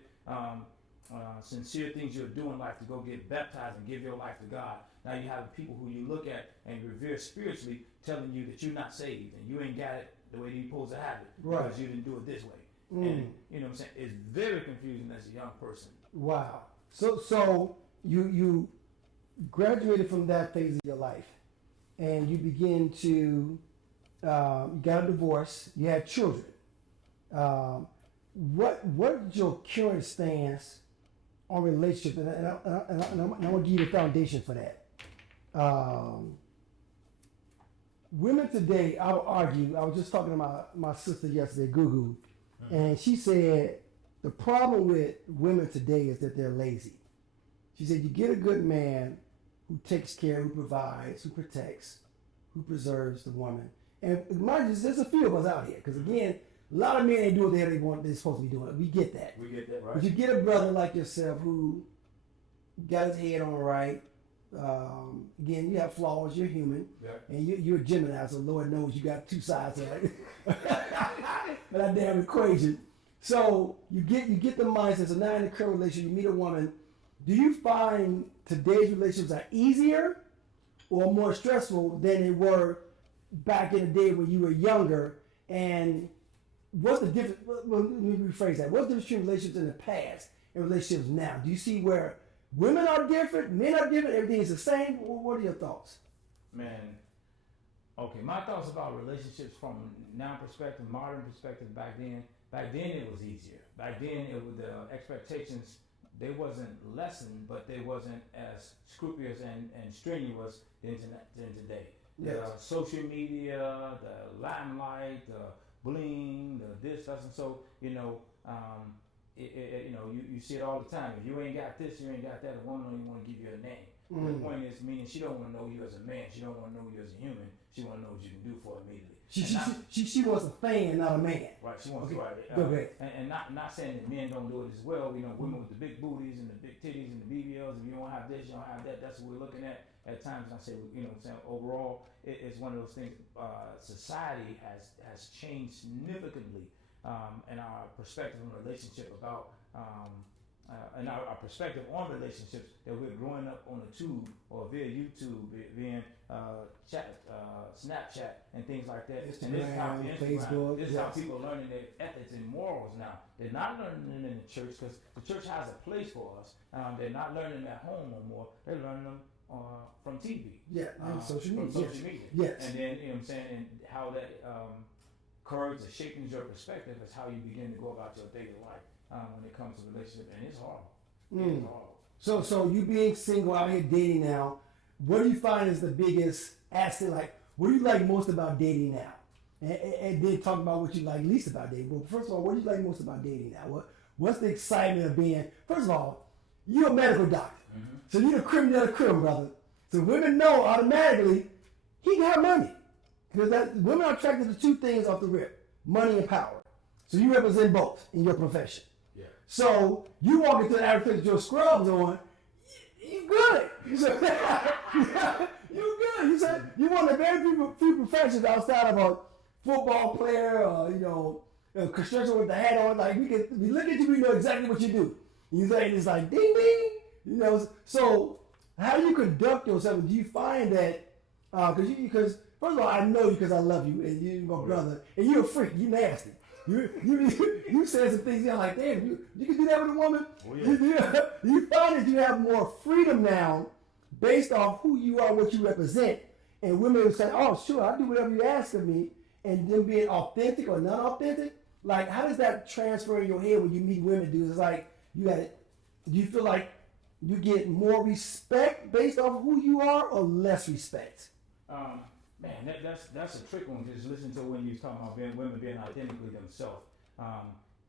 sincere things you'll do in life, to go get baptized and give your life to God. Now you have people who you look at and revere spiritually telling you that you're not saved and you ain't got it the way you're supposed to have it because you didn't do it this way. And you know what I'm saying? It's very confusing as a young person. Wow. So you graduated from that phase of your life, and you begin to you got a divorce. You had children. What's your current stance on relationships? And I'm gonna give you the foundation for that. Women today, I would argue. I was just talking to my sister yesterday, Gugu. And she said the problem with women today is that they're lazy. She said you get a good man who takes care, who provides, who protects, who preserves the woman. And mind you, there's a few of us out here, because again, a lot of men ain't doing what they're supposed to be doing. We get that. We get that, right? But you get a brother like yourself who got his head on right. Again, you have flaws. You're human, and you're a Gemini, so Lord knows you got two sides of it. But that damn equation. So you get the mindset. So now in the current relationship, you meet a woman. Do you find today's relationships are easier or more stressful than they were back in the day when you were younger? And what's the difference? Well, let me rephrase that. What's the difference between relationships in the past and relationships now? Do you see where women are different, men are different, everything is the same? What are your thoughts? Man, okay, my thoughts about relationships from now perspective, modern perspective, back then it was easier. Back then the expectations, they wasn't lessened, but they wasn't as scrupulous and strenuous than today. Yes. The social media, the limelight, the bling, the this, that, and so, you see it all the time. If you ain't got this, you ain't got that, a woman don't even want to give you a name. The point is, meaning she don't want to know you as a man. She don't want to know you as a human. She want to know what you can do for her immediately. She wants a fan, not a man. Right. She wants okay. to. Right. Okay. And not saying that men don't do it as well. Women with the big booties and that's what we're looking at times. And I say, you know what I'm saying, overall, it's one of those things, society has changed significantly in our perspective on relationship about, and our perspective on relationships, that we're growing up on a tube or via YouTube, via Snapchat and things like that. Instagram, and this is how Facebook, this is how people are learning their ethics and morals now. They're not learning it in the church because the church has a place for us. They're not learning them at home no more. They're learning them from TV. Yeah, and social media. From social media. Yes. And then, you know what I'm saying, and how that curves or shaping your perspective is how you begin to go about your daily life when it comes to relationship. And it's horrible. It's horrible. So you being single out here dating now, what do you find is the biggest asset? Like, what do you like most about dating now? And then talk about what you like least about dating. Well, first of all, what do you like most about dating now? What's the excitement of being? First of all, you're a medical doctor, so you're the creme de la creme, brother. So women know automatically he got money, because women are attracted to two things off the rip: money and power. So you represent both in your profession. Yeah. So you walk into the average place with your scrubs on, you good. You said, you good. You said you one of the very few professions outside of a football player or construction with the hat on. Like we look at you, we know exactly what you do. You say it's like ding ding. So how do you conduct yourself? Do you find that because first of all, I know you because I love you and you're my brother and you're a freak. You nasty. You said some things. You're like, damn, you can do that with a woman. Oh, yeah. You find that you have more freedom now, based off who you are, what you represent, and women will say, "Oh, sure, I'll do whatever you ask of me," and them being authentic or non-authentic. Like, how does that transfer in your head when you meet women? Do it's like you got it? Do you feel like you get more respect based off who you are, or less respect? Man, that's a trick one. Just listen to when you're talking about women being authentically themselves.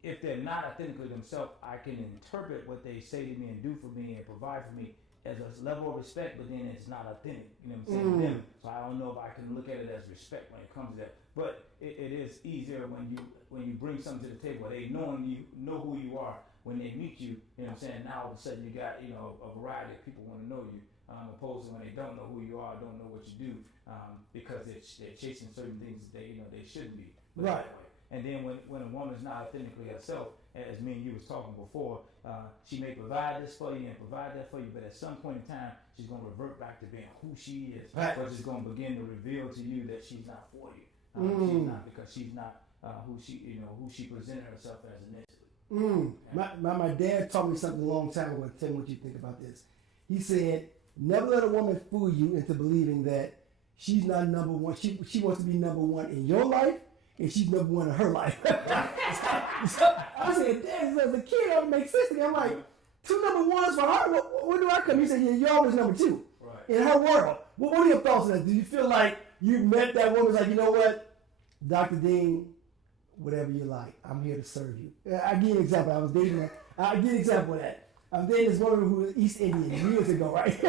If they're not authentically themselves, I can interpret what they say to me and do for me and provide for me as a level of respect, but then it's not authentic. You know what I'm saying? To them. So I don't know if I can look at it as respect when it comes to that. But it is easier when you bring something to the table where they know who you are. When they meet you, you know what I'm saying? Now all of a sudden you got a variety of people want to know you. Opposed to when they don't know who you are, don't know what you do, because they're chasing certain things that they shouldn't be. Right. And then when a woman's not authentically herself, as me and you was talking before, she may provide this for you and provide that for you, but at some point in time, she's going to revert back to being who she is, right. But she's going to begin to reveal to you that she's not for you. She's not, because she's not who she presented herself as initially. My dad taught me something a long time ago. Tell me what you think about this. He said, never let a woman fool you into believing that she's not number one. She wants to be number one in your life, and she's number one in her life. So I said, Dad, as a kid, that would make sense to me. I'm like, two number ones for her? Where do I come? He said, yeah, you're always number two in her world. What are your thoughts on that? Do you feel like you met that woman like, you know what, Dr. Dean, whatever you like, I'm here to serve you. I'll give you an example. I was dating her. I'll give you an example of that. I'm dating this woman who was East Indian years ago, right?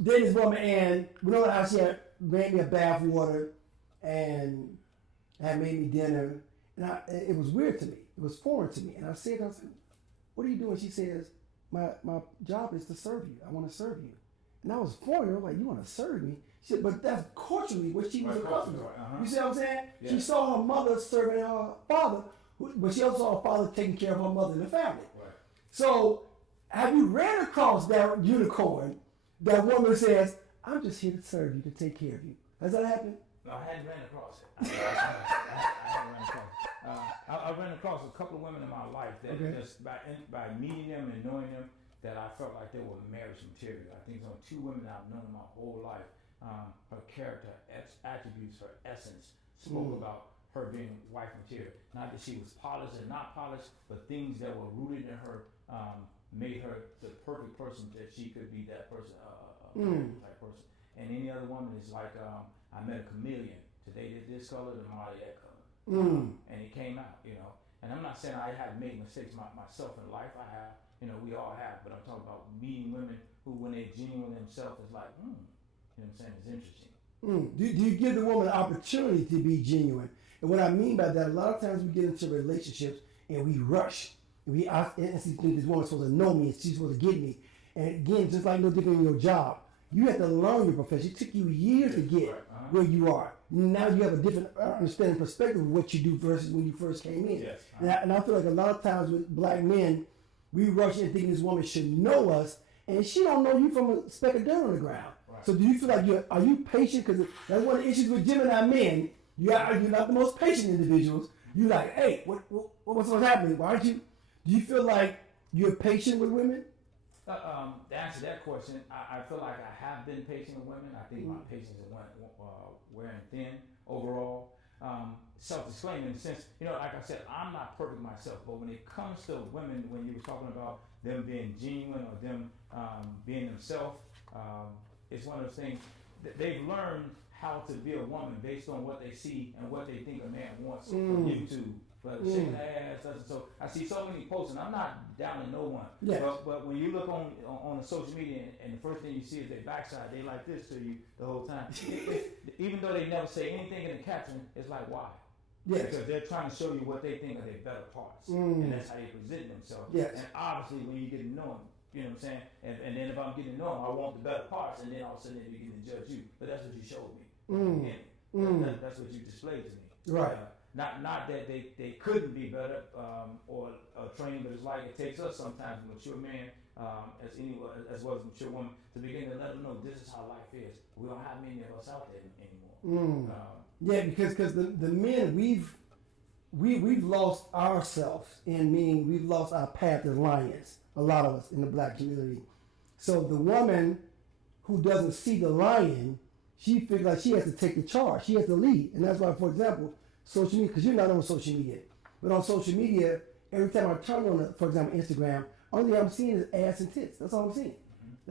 Dating this woman, and we know how she had made me a bath water and had made me dinner. And it was weird to me. It was foreign to me. And I said, what are you doing? She says, my job is to serve you. I want to serve you. And I was foreign. I was like, you want to serve me? She said, but that's culturally what she was accustomed to. You see what I'm saying? Yeah. She saw her mother serving her father, but she also saw her father taking care of her mother and the family. Right. So have you ran across that unicorn, that woman says, I'm just here to serve you, to take care of you? Has that happened? No, I hadn't ran across it. I hadn't ran across it. I ran across a couple of women in my life that just by meeting them and knowing them, that I felt like they were marriage material. I think there's only two women I've known my whole life. Her character, attributes, her essence spoke about her being wife material. Not that she was polished or not polished, but things that were rooted in her made her the perfect person that she could be, that person, type person. And any other woman is like, I met a chameleon. Today they're this color, tomorrow they're that color. And it came out, And I'm not saying I haven't made mistakes myself in life. I have, we all have. But I'm talking about meeting women who, when they're genuine themselves, is like, you know what I'm saying? It's interesting. Do you give the woman an opportunity to be genuine? And what I mean by that, a lot of times we get into relationships and we rush. I instantly think this woman's supposed to know me and she's supposed to get me. And again, just like no different in your job, you have to learn your profession. It took you years to get where you are. Now you have a different understanding perspective of what you do versus when you first came in. Yes. And I feel like a lot of times with black men, we rush in thinking this woman should know us, and she don't know you from a speck of dirt on the ground. Right. So do you feel like are you patient? Because that's one of the issues with Gemini men. You're not the most patient individuals. You like, hey, what's happening? Why aren't you? Do you feel like you're patient with women? To answer that question, I feel like I have been patient with women. I think my patience is wearing thin overall. Self-disclaimer in the sense, like I said, I'm not perfect myself, but when it comes to women, when you were talking about them being genuine or them being themselves, it's one of those things that they've learned how to be a woman based on what they see and what they think a man wants from YouTube. But shaking the ass, so I see so many posts, and I'm not down to no one. Yes. But when you look on the social media, and the first thing you see is their backside, they like this to you the whole time. Even though they never say anything in the caption, it's like why? Yes. Because they're trying to show you what they think are their better parts, and that's how they present themselves. Yes. And obviously, when you get to know them, you know what I'm saying. And then if I'm getting to know them, I want the better parts, and then all of a sudden they begin to judge you. But that's what you showed me. That's what you displayed to me. Right. Not that they couldn't be better or trained, but it's like it takes us sometimes, a mature man as well as a mature woman, to begin to let them know this is how life is. We don't have many of us out there anymore. Yeah, because the men we've lost ourselves in meaning we've lost our path as lions. A lot of us in the black community. So the woman who doesn't see the lion, she feels like she has to take the charge. She has to lead, and that's why, for example, social media, because you're not on social media, but on social media, every time I turn on, for example, Instagram, only thing I'm seeing is ass and tits. That's all I'm seeing.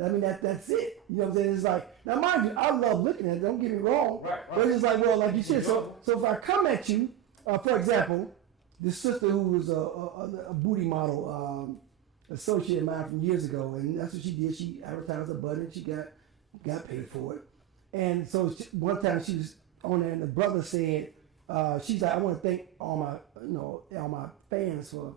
I mean, that's it. You know what I'm saying? It's like, now mind you, I love looking at it, don't get me wrong. Right. But it's like, well, like you said, so if I come at you, for example, this sister who was a booty model associate of mine from years ago, and that's what she did. She advertised her butt and she got paid for it. And so one time she was on there and the brother said, she's like, I want to thank all my fans for,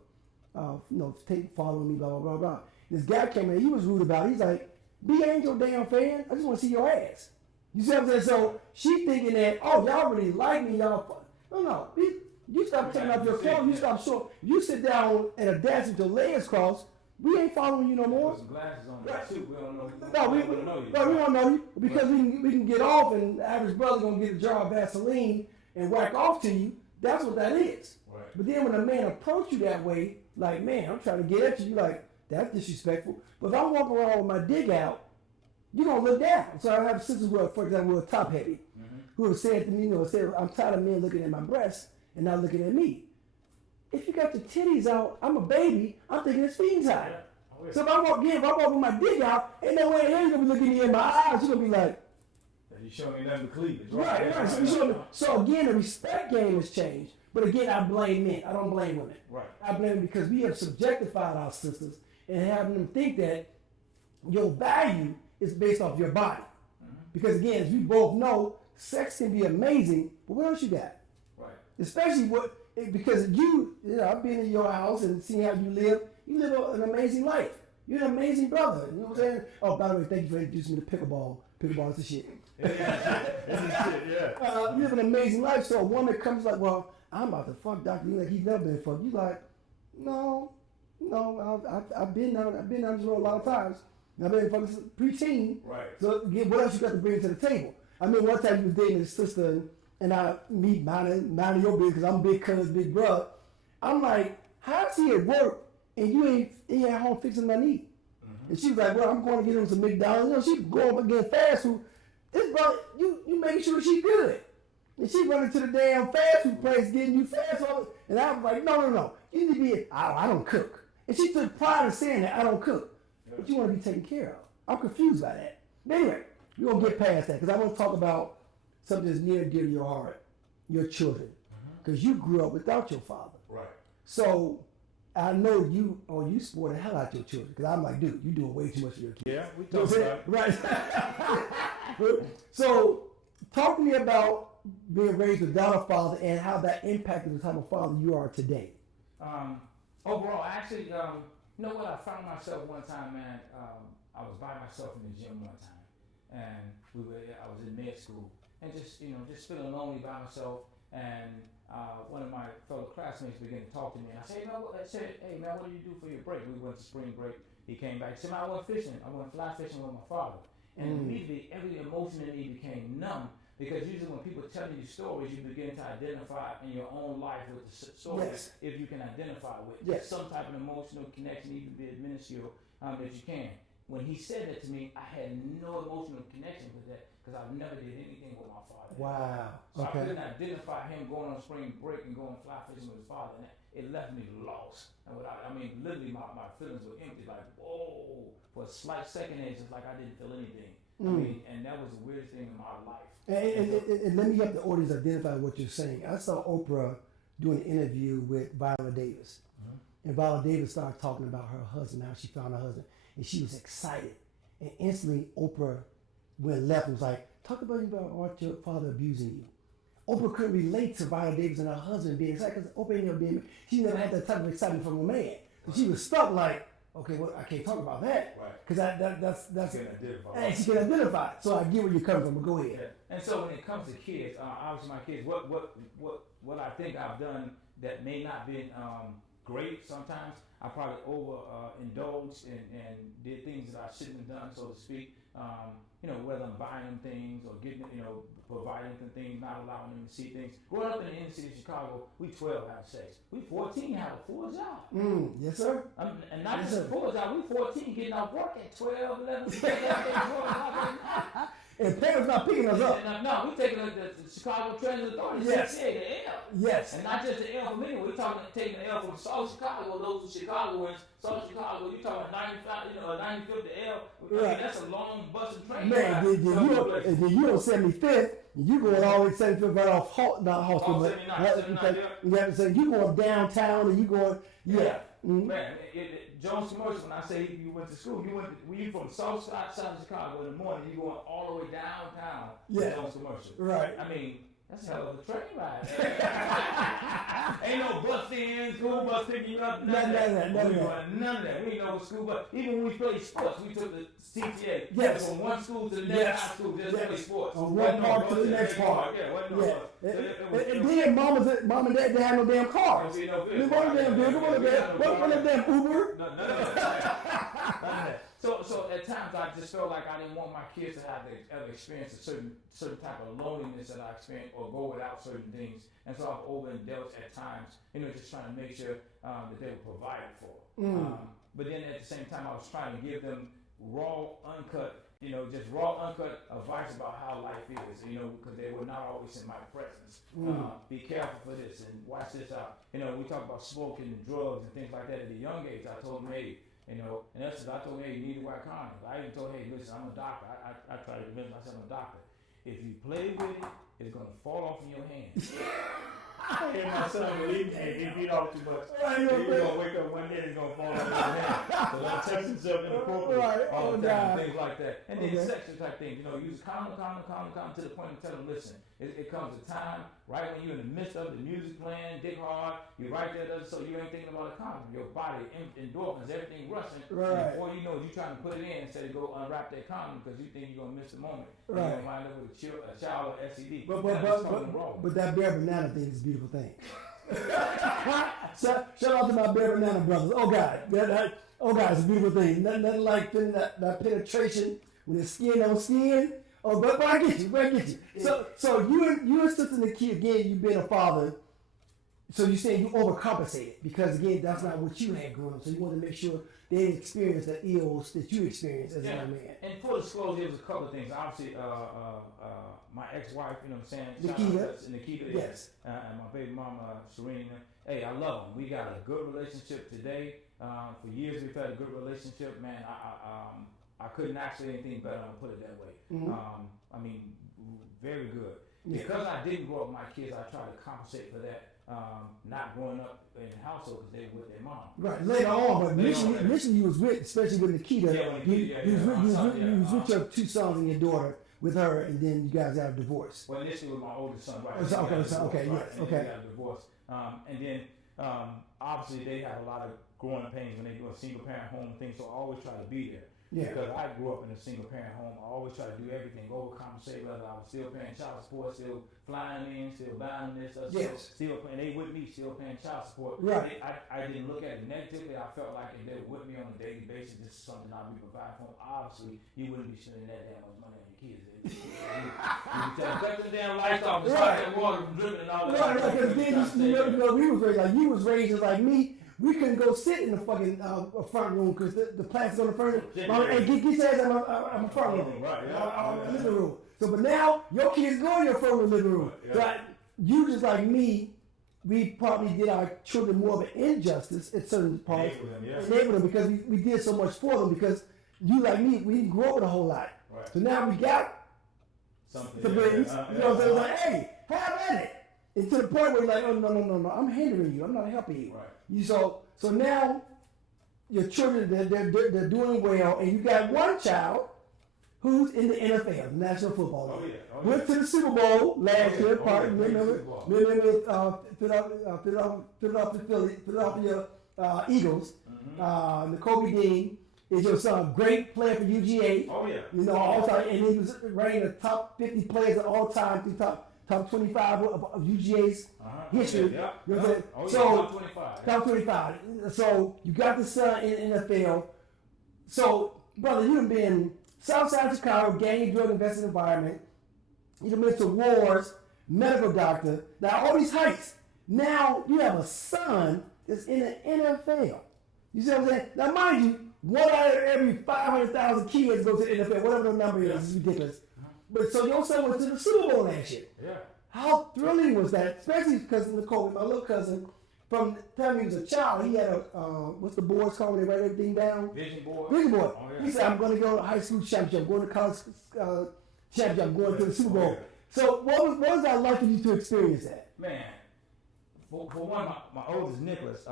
following me, blah, blah, blah, blah. This guy came in, he was rude about it. He's like, B, I ain't your damn fan. I just want to see your ass. You see what I'm saying? So she thinking that, oh, y'all really like me, y'all. No. You stop taking off your clothes. You stop showing. You sit down at a desk with your legs crossed. We ain't following you no more. Put some glasses on right. Too. We don't know. We don't know you because we can get off, and the average brother gonna get a jar of Vaseline and whack off to you. That's what that is. Right. But then when a man approach you that way, like, man, I'm trying to get at you, you like, that's disrespectful. But if I'm walking around with my dig out, you're gonna look down. So I have sisters who are, for example, who are top heavy, who have said to me, I'm tired of men looking at my breasts and not looking at me. If you got your titties out, I'm a baby, I'm thinking it's feeding time. Yeah. So if I walk with my dig out, ain't no way in hell you're gonna be looking me in my eyes. You're gonna be like, you show me nothing but cleavage. Right. So again, the respect game has changed. But again, I blame men. I don't blame women. Right. I blame them because we have subjectified our sisters and having them think that your value is based off your body. Because again, as we both know, sex can be amazing, but what else you got? Right. Especially because I've been in your house and seen how you live. You live an amazing life. You're an amazing brother. You know what I'm saying? Oh, by the way, thank you for introducing me to pickleball. Pickleball is the shit. You live an amazing life. So a woman comes like, well, I'm about to fuck Dr. Lee like he's never been fucked. You like, no, I've been down this road a lot of times. I've been fucking preteen. Right. So again, what else you got to bring to the table? I mean, one time you was dating his sister and I meet minding your business because I'm big cuz, big brother. I'm like, how's he at work and you ain't at home fixing my knee? And she was like, well, I'm going to get him some McDonald's. She going up against fast food. This brother, you making sure she good. And she running to the damn fast food place getting you fast food. And I was like, no. You need to be, I don't cook. And she took pride in saying that, I don't cook. But you want to be taken care of. I'm confused by that. But anyway, we're going to get past that because I want to talk about something that's near and dear to your heart, your children. Because you grew up without your father. Right. So I know you spoil the hell out your children. Because I'm like, dude, you doing way too much for your kids. Yeah, we talk about it. Right. So talk to me about being raised without a father and how that impacted the type of father you are today. Overall, actually, you know what? I found myself one time, man. I was by myself in the gym one time, and I was in med school, and just feeling lonely by myself. And one of my fellow classmates began to talk to me, and I said, "Hey man, what do you do for your break?" We went to spring break. He came back. He said, "I went fishing. I went fly fishing with my father." And immediately, every emotion in me became numb. Because usually when people tell you stories, you begin to identify in your own life with the story. Yes. If you can identify with Yes. some type of emotional connection, even be minuscule, that you can. When he said that to me, I had no emotional connection with that because I never did anything with my father. Wow. So I Okay. couldn't identify him going on spring break and going fly fishing with his father. And it left me lost. And literally my feelings were empty. Like, whoa. For a slight second, it's just like I didn't feel anything. And that was the weirdest thing in my life. And let me help the audience identify what you're saying. I saw Oprah doing an interview with Viola Davis. And Viola Davis started talking about her husband, how she found her husband. And she was excited. And instantly Oprah went left and was like, talk about your father abusing you. Oprah couldn't relate to Viola Davis and her husband being excited because Oprah ain't never been, she never had that type of excitement from a man. So she was stuck like, okay, well, I can't talk about that. Right. Because that's You can identify. and she can identify it. So I get where you're coming from, but go ahead. Yeah. And so when it comes to kids, obviously my kids, what I think I've done that may not been great sometimes, I probably overindulged and did things that I shouldn't have done, so to speak. Whether I'm buying them things or getting, providing them things, not allowing them to see things. Growing up in the inner city of Chicago, we 12 have sex. We 14 have a full job. Yes, sir. And not Yes, just a sir. full job, we 14 getting off work at 12, 11, 12. And parents not picking us up. No, we taking the Chicago Transit Authority, Yes. CTA, the L. Yes. And not just the L from anywhere, we're taking the L from South Chicago, those who Chicagoans, South Chicago, you're talking 95, 95th to L. Right. That's a long bus and train Man, ride. then you on 75th, and you going all the way to 75th right off not Hospital, Off but 79, yeah, so you going downtown and you going, yeah. Man, Jones Commercial, when I say you went to school, you from South side of Chicago in the morning, you going all the way downtown Yeah. to Jones Commercial. Right. I mean, that's a hell of a train ride. Ain't no bus in, school bus picking you up, none of that. None of We that. going none of that. We ain't know what school bus. Even when we played sports, we took the CTA. Yes. From one school to the next Yes. high school, just Yes. play sports. From Wasn't one no park to bus the next every park. Yeah, wasn't no Yeah. bus. So And then mom and dad didn't have no damn cars. Don't see no They want a damn vehicle, what a damn Uber. None of that. So at times I just felt like I didn't want my kids to have ever experience a certain type of loneliness that I experienced or go without certain things. And so I've overindulged at times, just trying to make sure that they were provided for. But then at the same time I was trying to give them raw, uncut advice about how life is, because they were not always in my presence. Be careful for this and watch this out. We talk about smoking and drugs and things like that at a young age. I told them, hey, and that's I told them, hey, you need to wear condoms. I even told, hey, listen, I'm a doctor. I tried to convince myself I'm a doctor. If you play with it, it's gonna fall off in your hands. And my son believe me, if he beat off too much, he's gonna wake up one day and it's gonna fall off in his hand. So don't touch himself inappropriately all the time, things like that. And then sexual type things, use condom to the point of telling them, listen, it comes a time, right when you're in the midst of the music playing, dick hard, you're right there, so you ain't thinking about a condom. Your body, endorphins, everything rushing. Right. Before you know it, you're trying to put it in instead of go unwrap that condom because you think you're gonna miss the moment. Right. You're gonna wind up with a child or STD. But that Bear Banana thing is a beautiful thing. Shout out to my Bear Banana brothers. Oh God, it's a beautiful thing. Nothing like that penetration when it's skin on skin. Oh, but I get you. So you insisting the kid again. You being a father. So you're saying you overcompensated because again that's not what you had growing up. So you want to make sure they didn't experience the ills that you experienced as a young man. And full disclosure, there was a couple of things. Obviously, my ex-wife, you know what I'm saying? Nikita, yes. And my baby mama, Serena. Hey, I love them. We got a good relationship today. For years, we've had a good relationship. Man, I couldn't ask for anything better. I'll put it that way. Very good. Yeah. Because I didn't grow up with my kids, I try to compensate for that. Not growing up in the household because they were with their mom. Right, later on, but initially you was with, especially with Nikita, you was with your two sons and your daughter with her, and then you guys got a divorce. Well, initially with my oldest son, right? Okay, yes, okay. We got a divorce. And then obviously they have a lot of growing pains when they do a single parent home thing, so I always try to be there. Yeah. Because I grew up in a single parent home, I always try to do everything, overcompensate, whether I was still paying child support, still flying in, still buying this, Yes. still paying, they with me, still paying child support. Right. I didn't look at it negatively, I felt like if they were with me on a daily basis, this is something I'll be providing for them. Obviously, you wouldn't be spending that damn much money on your kids. You cut the damn lights off and start that water from dripping and all that. Right, because then we was raised like you was raised just like me. We couldn't go sit in the fucking front room because the plants on the front room. Hey, get your ass out of the front room. Right, yeah. Living room. So, but now your kids go in your front room, living room. Yeah. So you just like me, we probably did our children more of an injustice at certain parts. Enable them because we did so much for them because you like me, we didn't grow up with a whole lot. Right. So now we got Something. some things. You know what I'm saying? Like, hey, have at it. And to the point where you're like, oh no, I'm hindering you. I'm not helping you. Right. So now your children they're doing well, and you got one child who's in the NFL, the National Football League. Oh, yeah. Went to the Super Bowl last year. Remember Philadelphia Eagles. Nakobe Dean is your son, great player for UGA. Oh yeah. You know, all time, and he was ranked the top 50 players of all time, through top 25 of UGA's history. Yeah. You know what I'm saying? Oh, So, top 25. top 25. So you got the son in the NFL. So, brother, you've been Southside Chicago, gang drug investing environment. You've been to wars, medical doctor. Now all these heights. Now you have a son that's in the NFL. You see what I'm saying? Now mind you, 1 out of every 500,000 kids go to the NFL. Whatever the number is, it's ridiculous. But so your son went to the Super Bowl last year. Yeah. How thrilling was that? Especially because Nakobe, my little cousin, from the time he was a child, he had a, what's the boards called when they write everything down? Vision board. Vision board. Oh, yeah. He said, I'm going to go to high school championship, I'm going to college championship, I'm going to the Super Bowl. Oh, yeah. So what was that like for you to experience that? Man, for one, my oldest Nicholas,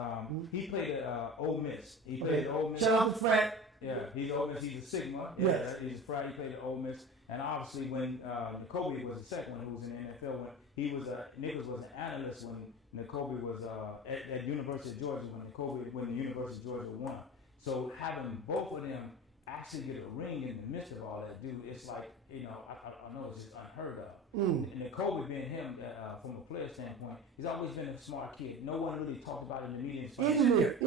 he played at Ole Miss. He played at Ole Miss. Shout out to Frank. Yeah, he's Ole Miss. He's a Sigma. Yes. He's a Friday. He played at Ole Miss. And obviously, when Nakobe was the second one who was in the NFL, when he was Nicholas was an analyst when Nakobe was at University of Georgia when the University of Georgia won. So having both of them actually get a ring in the midst of all that, dude, it's like, you know, I know it's just unheard of. And Nakobe being him, from a player standpoint, he's always been a smart kid. No one really talked about it in the media. Engineer. He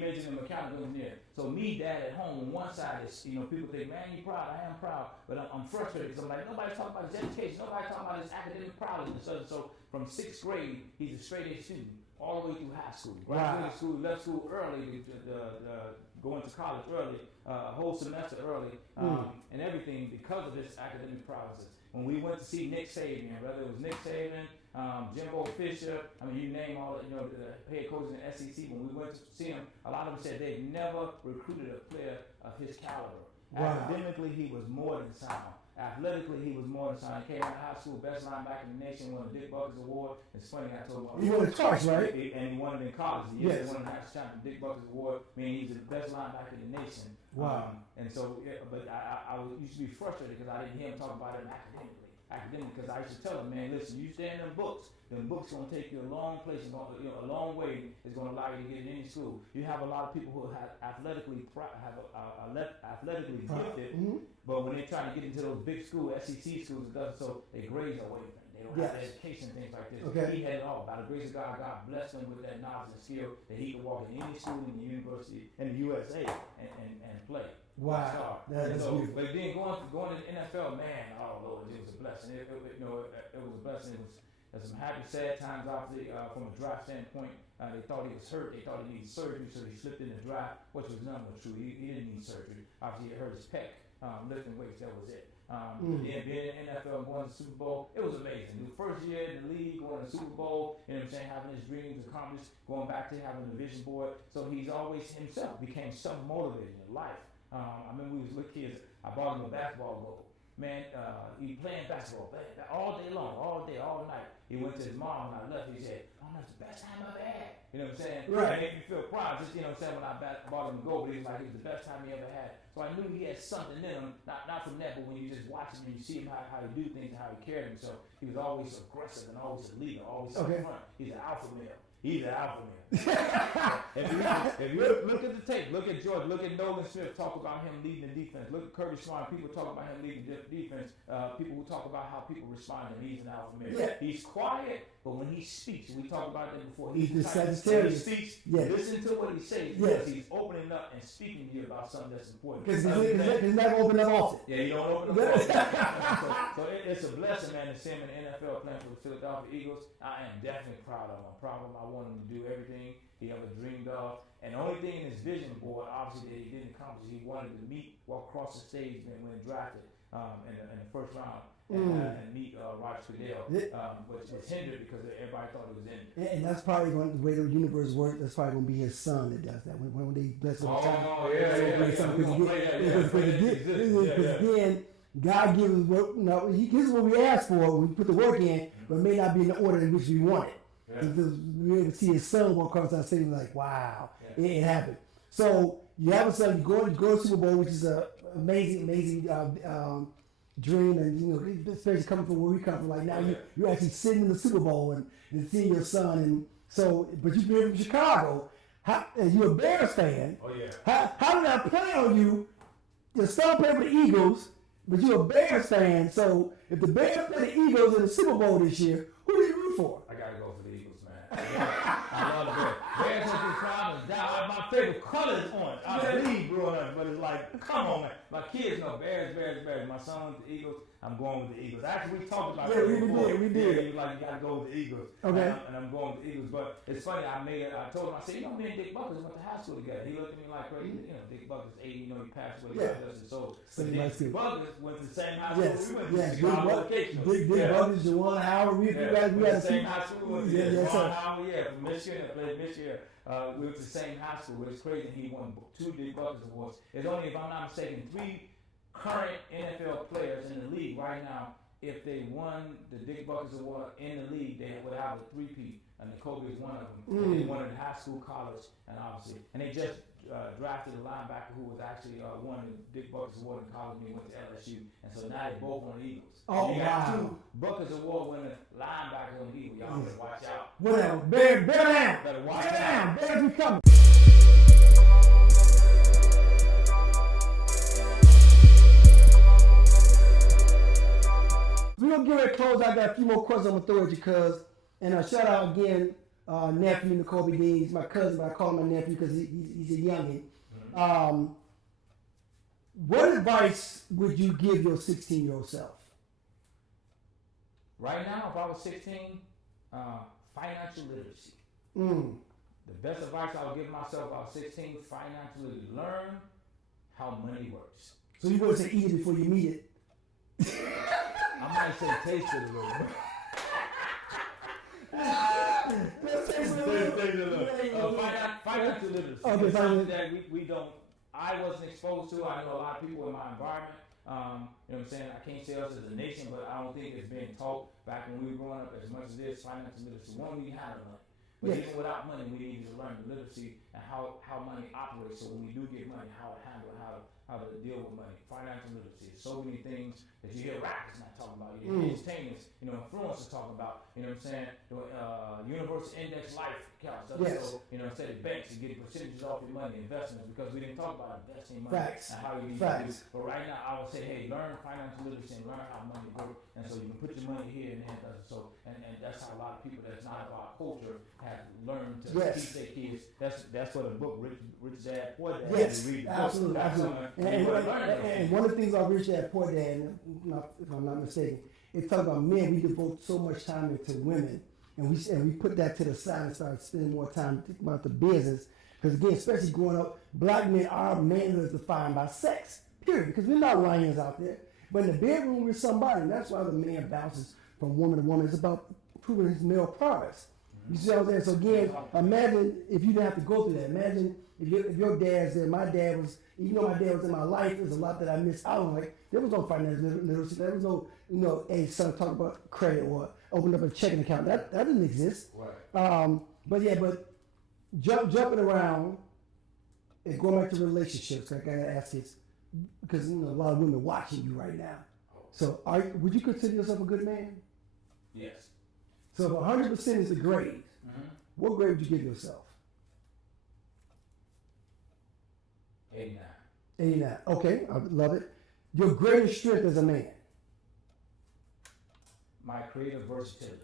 mentioned him mechanical engineer. So me, dad at home, on one side is, you know, people think, man, you're proud. I am proud. But I'm frustrated because I'm like, nobody's talking about his education. Nobody's talking about his academic prowess. So from 6th grade, he's a straight A student all the way through high school. Graduated school, left school early, going to college early, a whole semester early, and everything because of this academic prowess. When we went to see Nick Saban, whether it was Nick Saban, Jimbo Fisher, I mean, you name all the, you know, the head coaches in the SEC, when we went to see him, a lot of them said they'd never recruited a player of his caliber. Wow. Academically, he was more than sound. Athletically, he was more than sound. He came out of high school, best linebacker in the nation, won the Dick Buckers Award. It's funny, I told him. He won it twice, right? And he won it in college. He Yes. won the national champion, Dick Buckers Award. I mean, he's the best linebacker in the nation. Wow. And so, yeah, but I used to be frustrated because I didn't hear him talk about it academically. Because I used to tell him, man, listen, you stay in them books gonna take you a long place, a long way. It's gonna allow you to get in any school. You have a lot of people who have athletically gifted, but when they're trying to get into those big school SEC schools, it doesn't. So their grades are way better. They don't have education, things like this. Okay. He had it all. By the grace of God, God blessed him with that knowledge and skill that he could walk in any school in the university in the USA and play. Wow. That is beautiful. But then going to the NFL, man, oh Lord, it was a blessing. It was a blessing. There's some happy, sad times obviously from a draft standpoint. They thought he was hurt. They thought he needed surgery, so he slipped in the draft, which was none of true. He didn't need surgery. Obviously, he hurt his pec, lifting weights. That was it. Then being in the NFL and going to the Super Bowl, it was amazing. The first year in the league, going to the Super Bowl, you know what I'm saying, having his dreams accomplished, going back to having the vision board. So he's always himself became self-motivated in life. I remember we was little kids. I bought him a basketball goal. Man, he playing basketball all day long, all day, all night. He went to his mom and I left. He said, "Oh, that's the best time I've ever had." You know what I'm saying? Right. It made me feel proud. Just, you know what I'm saying, when I bought him a goal, but he was like, it was the best time he ever had. So I knew he had something in him, not from that, but when you just watch him and you see him how he do things and how he carried himself, he was always aggressive and always a leader, always up front. He's an alpha male. He's an alpha male. if you look at the tape, look at George, look at Nolan Smith talk about him leading the defense. Look at Kirby Smart, people talk about him leading the defense. People who talk about how people respond, and he's an alpha male. Yeah. He's quiet, but when he speaks, we talked about that before. He's the when he Sagittarius. speaks, Yes. listen to what he says Yes. because he's opening up and speaking to you about something that's important. Because he's not open up often. Yeah, you don't open up. So it's a blessing, man, to see him in the NFL playing for the Philadelphia Eagles. I am definitely proud of him. I'm proud of him. I want him to do everything he ever dreamed of. And the only thing in his vision board, obviously, that he didn't accomplish, he wanted to walk across the stage when drafted in the first round and meet Roger Goodell, which was hindered because everybody thought it was in. And that's probably going the way the universe works. That's probably going to be his son that does that. When they bless him. Because again, God gives us what He gives us what we ask for. We put the work in, but it may not be in the order in which we want it. Because we able to see his son walk across that stage, like, wow, it happened. So you have a son, you go to Super Bowl, which is an amazing dream, and especially coming from where we come from. Like now, you're actually sitting in the Super Bowl and seeing your son, and so. But you've been from Chicago, and you're a Bears fan. Oh yeah. How did that play on you? Your son played for the Eagles, but you're a Bears fan. So if the Bears play the Eagles in the Super Bowl this year, who do you root for? I gotta go for the Eagles, man. I love the Bears. Bears have been trying to die. My favorite color is orange. I bleed growing up, but it's like, come on, man. My kids know Bears. My son went to the Eagles. I'm going with the Eagles. Actually, we talked about that before. We did. Yeah, you gotta go with the Eagles. Okay. And I'm going with the Eagles. But it's funny, I told him, I said, me and Dick Buckers went to high school together. He looked at me like crazy. Dick Buckers, 80, he passed away. So Dick Buckers went to the same high school we went to. Chicago Vocational. Dick Buckers, Juwan Howard, we had the same high school we went to. Yes, sir. Howard, from Michigan, played Michigan. We went to the same high school. It's crazy. He won 2 Dick Buckers awards. There's only, if I'm not mistaken, 3 current NFL players in the league right now. If they won the Dick Buckers Award in the league, they would have a 3-peat. And Nakobe is one of them. And they won in high school, college, and obviously. And they just drafted a linebacker who was actually won the Dick Buckers Award in college and he went to LSU. And so now they both on the Eagles. Oh, you got wow. 2 Buckers Award winning linebackers on the Eagles. Y'all better watch out. Whatever. Bear down. Better watch Bear down. out. Bears, we coming. We're going to get ready to close. I got a few more questions I'm going to throw at you, cuz. And shout out again, nephew Nakobe Dean. He's my cousin, but I call him my nephew because he's a youngin'. What advice would you give your 16-year-old self? Right now, if I was 16, financial literacy. The best advice I would give myself if I was 16, financial literacy. Learn how money works. So you going to say eat it before you meet it? I might say taste it a little bit. Financial literacy. Okay, It's something that we don't, I wasn't exposed to. I know a lot of people in my environment. You know what I'm saying? I can't say us as a nation, but I don't think it's being taught back when we were growing up as much as this financial literacy. One, we had money. But even without money, we need to learn the literacy and how money operates. So when we do get money, how to handle, how to deal with money. Financial literacy. So many things that you hear rappers not talking about. You hear entertainers, influencers talking about. You know what I'm saying? Universal index life accounts. So, instead of banks, you get percentages off your money, investments, because we didn't talk about investing money and how you need to do. But right now, I would say, hey, learn financial literacy and learn how money works, and so you can put your money here and there. So, and that's how a lot of people that's not of our culture have learned to teach their kids. That's what a book, Rich Dad, Poor Dad. Yes, read the absolutely. And one of the things about Rich Dad, Poor Dad, if I'm not mistaken, it's talking about men. We devote so much time into women, and we put that to the side and start spending more time thinking about the business. Because again, especially growing up, black men, our manhood is defined by sex. Period. Because we're not lions out there. But in the bedroom, we're somebody, and that's why the man bounces from woman to woman. It's about proving his male prowess. You see what I'm saying? So again, imagine if you didn't have to go through that. Imagine if your dad's there. My dad was, even though my dad was in my life, there's a lot that I missed out on. Like, there was no financial literacy. There was no, hey, son, talk about credit or open up a checking account. That didn't exist. Right. But jumping around and going back to relationships, like I gotta ask this, because a lot of women watching you right now. So would you consider yourself a good man? Yes. So if 100% is the grade, What grade would you give yourself? 89. 89. Okay, I love it. Your greatest strength as a man. My creative versatility.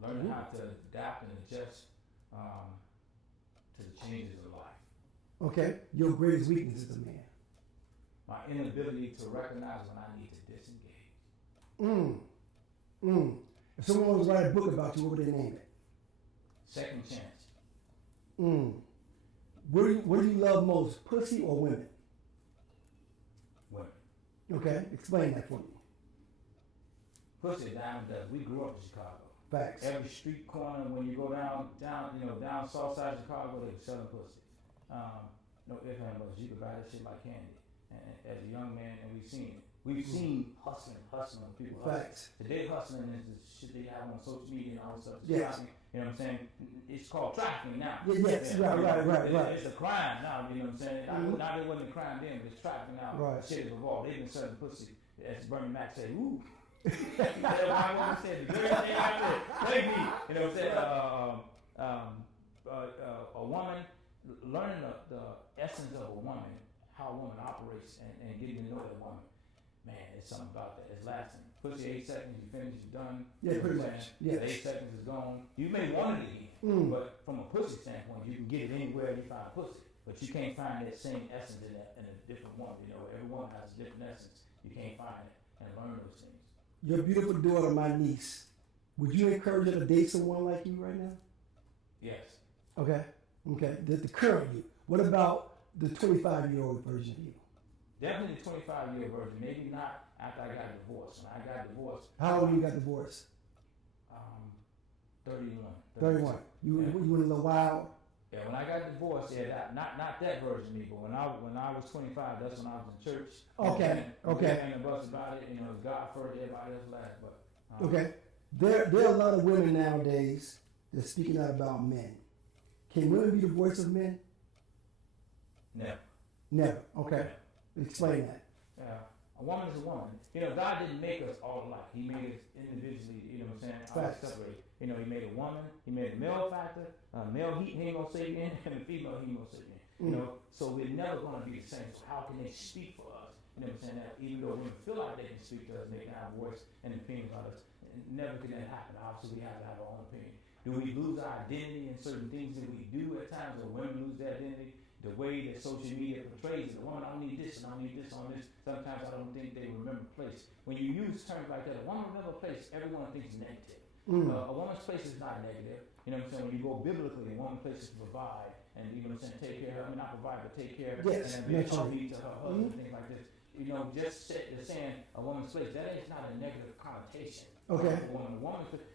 Learning how to adapt and adjust to the changes of life. Okay, your greatest weakness as a man. My inability to recognize when I need to disengage. If someone was to write a book about you, what would they name it? Second chance. What do you love most, pussy or women? Women. Okay, explain that for me. Pussy down does. We grew up in Chicago. Facts. Every street corner, when you go down south side of Chicago, they were selling pussy. No ifs, ands, buts. You could buy that shit like candy. And as a young man, and we've seen it. We've seen hustling, people hustling. Facts. Today hustling is the shit they have on social media and all this stuff. Yes. You know what I'm saying? It's called trafficking now. Yes, right. It's a crime now, you know what I'm saying? Now it wasn't a crime then, but it's trafficking now. Right. Shit has evolved. They've been selling pussy. As Bernie Mac said, ooh. That's what I said. The greatest thing I said. Thank me. You know what I'm saying? A woman, learning the essence of a woman, how a woman operates, and getting to know that woman. Man, it's something about that. It's lasting. Pussy 8 seconds, you finish, you're done. Yeah, You know pretty what I'm much. saying? Yes. 8 seconds is gone. You may want it again, but from a pussy standpoint, you can get it anywhere you find pussy. But you can't find that same essence in a different woman. You know, every woman has a different essence. You can't find it and learn those things. Your beautiful daughter, my niece, would you encourage her to date someone like you right now? Yes. Okay. The current you. What about the 25-year-old version of you? Definitely the 25-year version. Maybe not after I got divorced. When I got divorced, How old you got divorced? 31. 31. You went a little wild. Yeah, when I got divorced, not that version of me, but when I was 25, that's when I was in church. Okay. And the bus about it, God first, everybody else last. But Okay. There are a lot of women nowadays that's speaking out about men. Can women be the voice of men? Never. Okay. Explain that. Yeah. A woman is a woman. God didn't make us all alike. He made us individually, you know what I'm saying? Facts. Separate. He made a woman, he made a male factor, male Homo sapien, and a female Homo sapien. So we're never going to be the same. So how can they speak for us? You know what I'm saying? That even though women feel like they can speak to us, they can have a voice and opinion about us, never can that happen. Obviously, we have to have our own opinion. Do we lose our identity in certain things that we do at times, or women lose their identity? The way that social media portrays it, a woman, I don't need this, and I don't need this on this. Sometimes I don't think they remember place. When you use terms like that, a woman remember place, everyone thinks negative. A woman's place is not negative. You know what I'm saying? When you go biblically, a woman's place is to provide, and you know what I'm saying, take care of her. I mean, not provide, but take care of her. Yes, And be a nurture. hubby to her husband, things like this. Just saying a woman's place, that is not a negative connotation. Okay. A woman,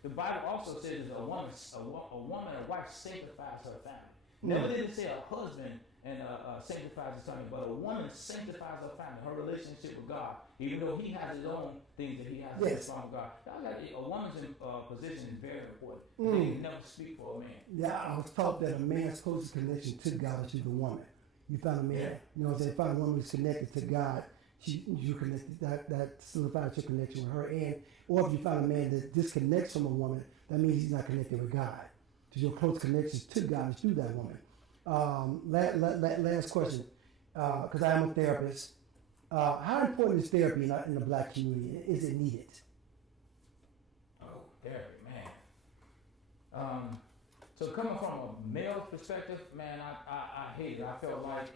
the Bible also says that a wife sanctifies her family. Never did it say a husband and sanctifies his family, but a woman sanctifies her family, her relationship with God, even though he has his own things that he has to Yes. from God. A woman's position is very important. They can never speak for a man. Yeah, I was taught that a man's closest connection to God is to the woman. You find a man, you know what I'm saying, find a woman who's connected to God, you connected, that solidifies your connection with her. Or if you find a man that disconnects from a woman, that means he's not connected with God. Because your close connections to God is through that woman. Last question, because I am a therapist. How important is therapy in the black community? Is it needed? Oh, therapy, man. So coming from a male perspective, man, I hate it. I felt like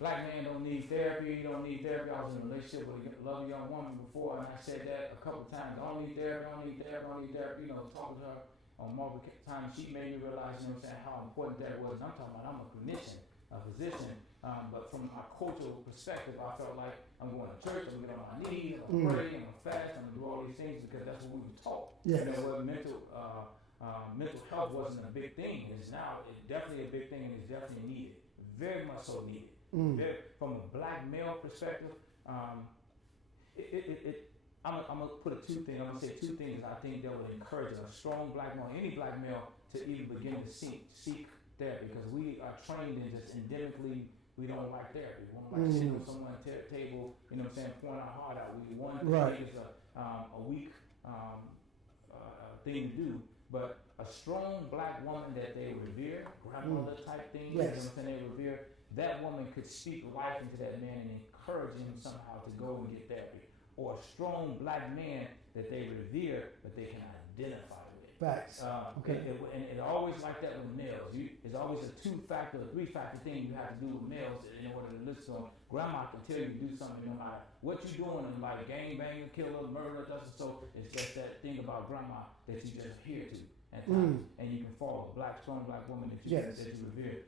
black man don't need therapy. You don't need therapy. I was in a relationship with a lovely young woman before, and I said that a couple times. I don't need therapy. I don't need therapy. I don't need therapy. Talking to her on multiple times, she made me realize, you know what I'm saying, how important that was. And I'm talking about, I'm a clinician, a physician, but from a cultural perspective, I felt like I'm going to church, I'm going to get on my knees, I'm going to pray, I'm going to fast, I'm going to do all these things because that's what we were taught. Yes. What mental health wasn't a big thing. It's now definitely a big thing, and it's definitely needed, very much so needed. From a black male perspective, I'm gonna put two things. I'm gonna say two things I think that would encourage a strong black male, any black male, to even begin to seek therapy, because we are trained in just endemically we don't like therapy. We don't like sitting with someone at the table, you know what I'm saying, pouring our heart out. We want to think it's a weak thing to do. but a strong black woman that they revere, grandmother type thing, Yes. you know what I'm saying, they revere, that woman could speak life into that man and encourage him somehow to go and get therapy. Or a strong black man that they revere, but they can identify with. Facts. Okay. And it's always like that with males. It's always a 2-factor, 3-factor thing you have to do with males in order to listen to them. Grandma can tell you to do something no matter what you're doing, and like gang banging, killer, murder, so it's just that thing about grandma that you just hear to at times, and you can follow. Strong black woman that you revere.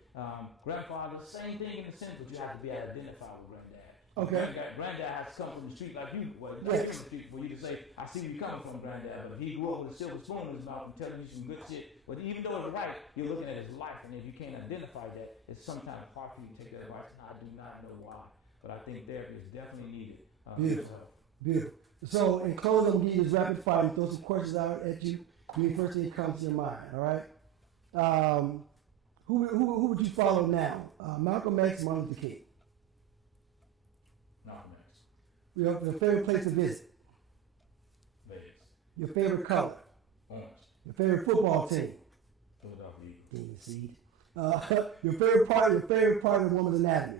Grandfather, same thing in the sense, but you have to be able to identify with granddad. Okay. Granddad has to come from the street like you. Well, not Yes. from the street for you to say, I see where you coming from, granddad. But he grew up with a silver spoon in his mouth and telling you some good shit. But even though it's right, you're looking at his life, and if you can't identify that, it's sometimes hard for you to take that advice. I do not know why, but I think therapy is definitely needed. Beautiful. Beautiful. So, in closing, I'm going to use rapid fire and throw some questions out at you. Give me first thing that comes to your mind, all right? Who would you follow now? Malcolm X, Martin Luther King? Malcolm X. Your favorite place to visit? Vegas. Your favorite color? Orange. Your favorite football team? Philadelphia. Game seed. Your favorite part of a woman's anatomy?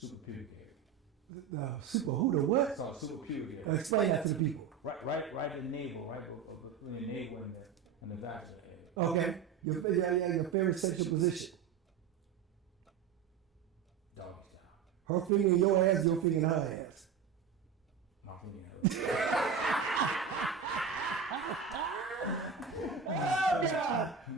Super pubic hair. Super who the what? It's called super pubic hair. Explain that to the people. Right in the navel, right between the navel and the vagina area. Okay. Your favorite sexual position? Doggy style. Her finger in your ass, your finger in her ass. My finger.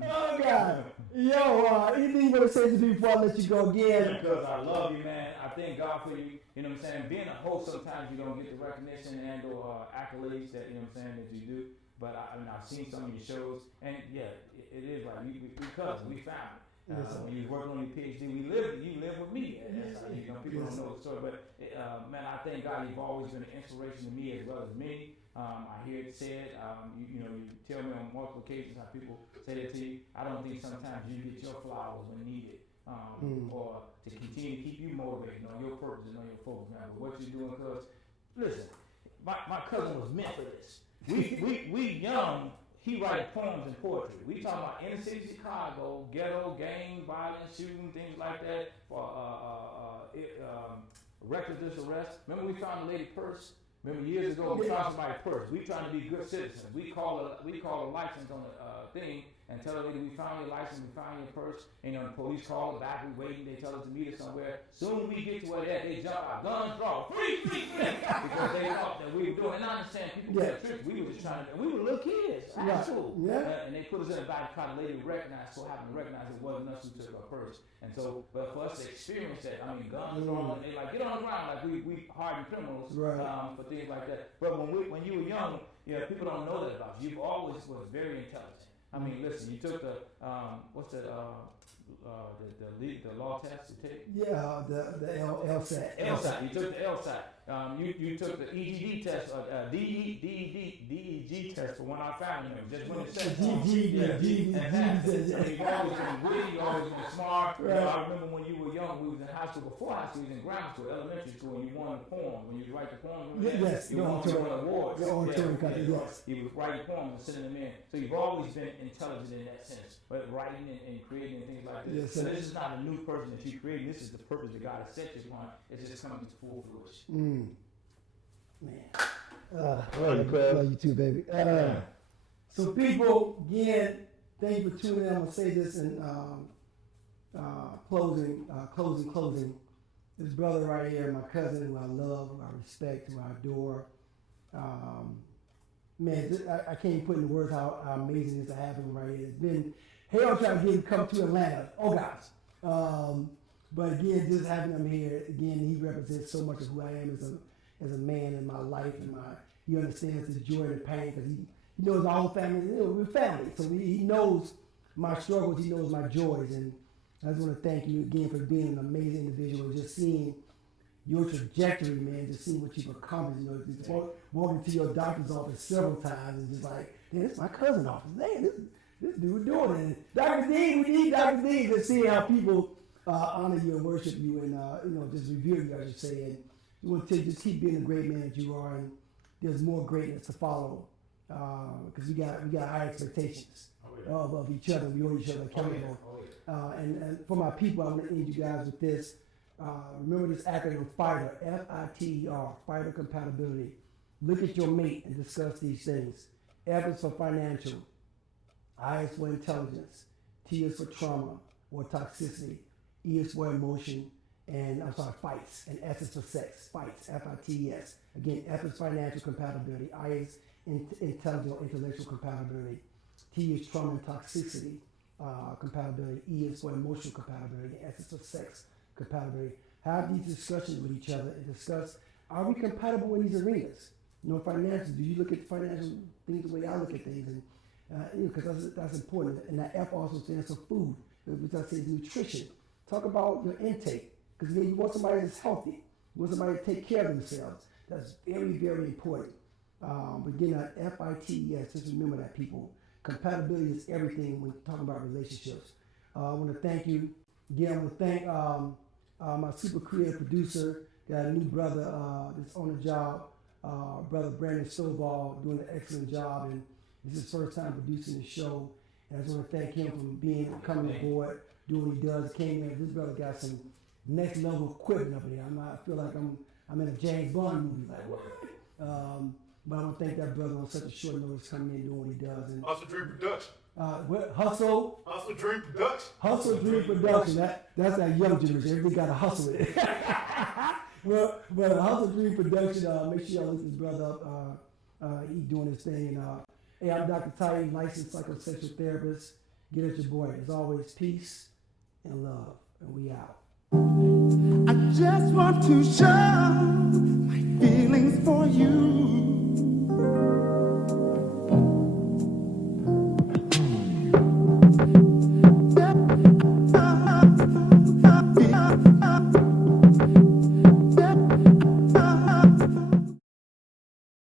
Oh God! Yo, anything you want to say to me before I let you go again? Because I love you, man. I thank God for you. You know what I'm saying? Being a host, sometimes you don't get the recognition and or accolades that, you know what I'm saying, that you do. But I've seen some of your shows, and yeah, it is like we cousins, we family. When you work on your PhD, you live with me. People don't know the story, but man, I thank God you've always been an inspiration to me as well as many. I hear it said, you tell me on multiple occasions how people say that to you. I don't think sometimes you get your flowers when needed, or to continue to keep you motivated on your purpose and on your focus, man. But what you're doing, cuz, listen, my cousin was meant for this. We young. He writes poems and poetry. We talking about inner city Chicago, ghetto, gang, violence, shooting, things like that. Reckless arrest. Remember we found the lady purse? Remember years ago we found somebody's purse. We trying to be good citizens. We call a license on the thing and tell the lady we found your license, we found your purse. And the police call us back, we waiting, they tell us to meet us somewhere. Soon we get to where they jump out, guns draw, free, because they thought that we were doing. And I understand people get tricked. We were just trying to, and we were little kids, actual. Yeah. And they put us in the back, kind of lady recognized, so happened to recognize it wasn't us who took our purse. And so, but for us to experience that, I mean, guns drawn, and they like get on the ground like we hardened criminals for things like that. But when you were young, people don't know that about you. You always was very intelligent. I mean, listen, you took the what's the law test to take? Yeah, the LSAT. LSAT. You took the LSAT. You took the EGD test, DEG test for one of our family members. Just when it said you've always been witty, you've always been smart. I remember when you were young, we was in high school. Before high school, we was in grammar school, elementary school, and you won the poem. When you write the poem, you won awards. You was writing poems and sending them in. So you've always been intelligent in that sense. But writing and creating and things like this. So this is not a new person that you created. This is the purpose that God has set you upon. It's just coming to full fruition. Man. Love you too, baby. So people, again, thank you for tuning in. I'm going to say this in closing. This brother right here, my cousin, who I love, who I respect, who I adore. Man, I can't even put into words how amazing it is to have him right here. It's been hell trying to get him to come to Atlanta. Oh, gosh. But again, just having him here, again, he represents so much of who I am as a man in my life, and he understands the joy and the pain, because he knows our whole family. We're family, so he knows my struggles, he knows my joys, and I just want to thank you again for being an amazing individual and just seeing your trajectory, man, just seeing what you've accomplished. Just walking to your doctor's office several times and just like, man, this is my cousin's office. Man, this dude doing it. And Dr. Dean, we need Dr. Dean, to see how people honor you and worship you and just revere you, I should say. And you want to just keep being the great man that you are. And there's more greatness to follow because we got high expectations of each other. We hold each other accountable. And for my people, I'm going to end you guys with this. Remember this acronym FIGHTER, F-I-T-E-R, fighter compatibility. Look at your mate and discuss these things. F is for financial, I is for intelligence, T is for trauma or toxicity, E is for emotion, and fights, and S is for sex, fights, F-I-T-E-S. Again, F is financial compatibility, I is intellectual, intellectual compatibility, T is trauma and toxicity compatibility, E is for emotional compatibility, and S is for sex compatibility. Have these discussions with each other and discuss, are we compatible in these arenas? You know, financial, do you look at financial things the way I look at things? And because that's important. And that F also stands for food, which I say is nutrition. Talk about your intake, because you want somebody that's healthy. You want somebody to take care of themselves. That's very, very important. But again, that F-I-T-E-S, just remember that, people. Compatibility is everything when talking about relationships. I want to thank you. Again, I want to thank my super creative producer, got a new brother that's on the job. Brother Brandon Stovall doing an excellent job, and this is his first time producing the show. And I just want to thank him for coming aboard, doing what he does. Came in, this brother got some next level equipment up here. I feel like I'm in a James Bond movie, like what? But I want to thank that brother on such a short notice coming in doing what he does. And Hustle Dream Production. Hustle Dream Production. Hustle Dream Production. That's that young generation. Everybody got to hustle it. Well, Hustle Dream Production. Make sure y'all look this brother up. He doing his thing. And hey, I'm Dr. Tiy-E, licensed psychosexual therapist. Get at your boy. As always, peace and love. And we out. I just want to show my feelings for you.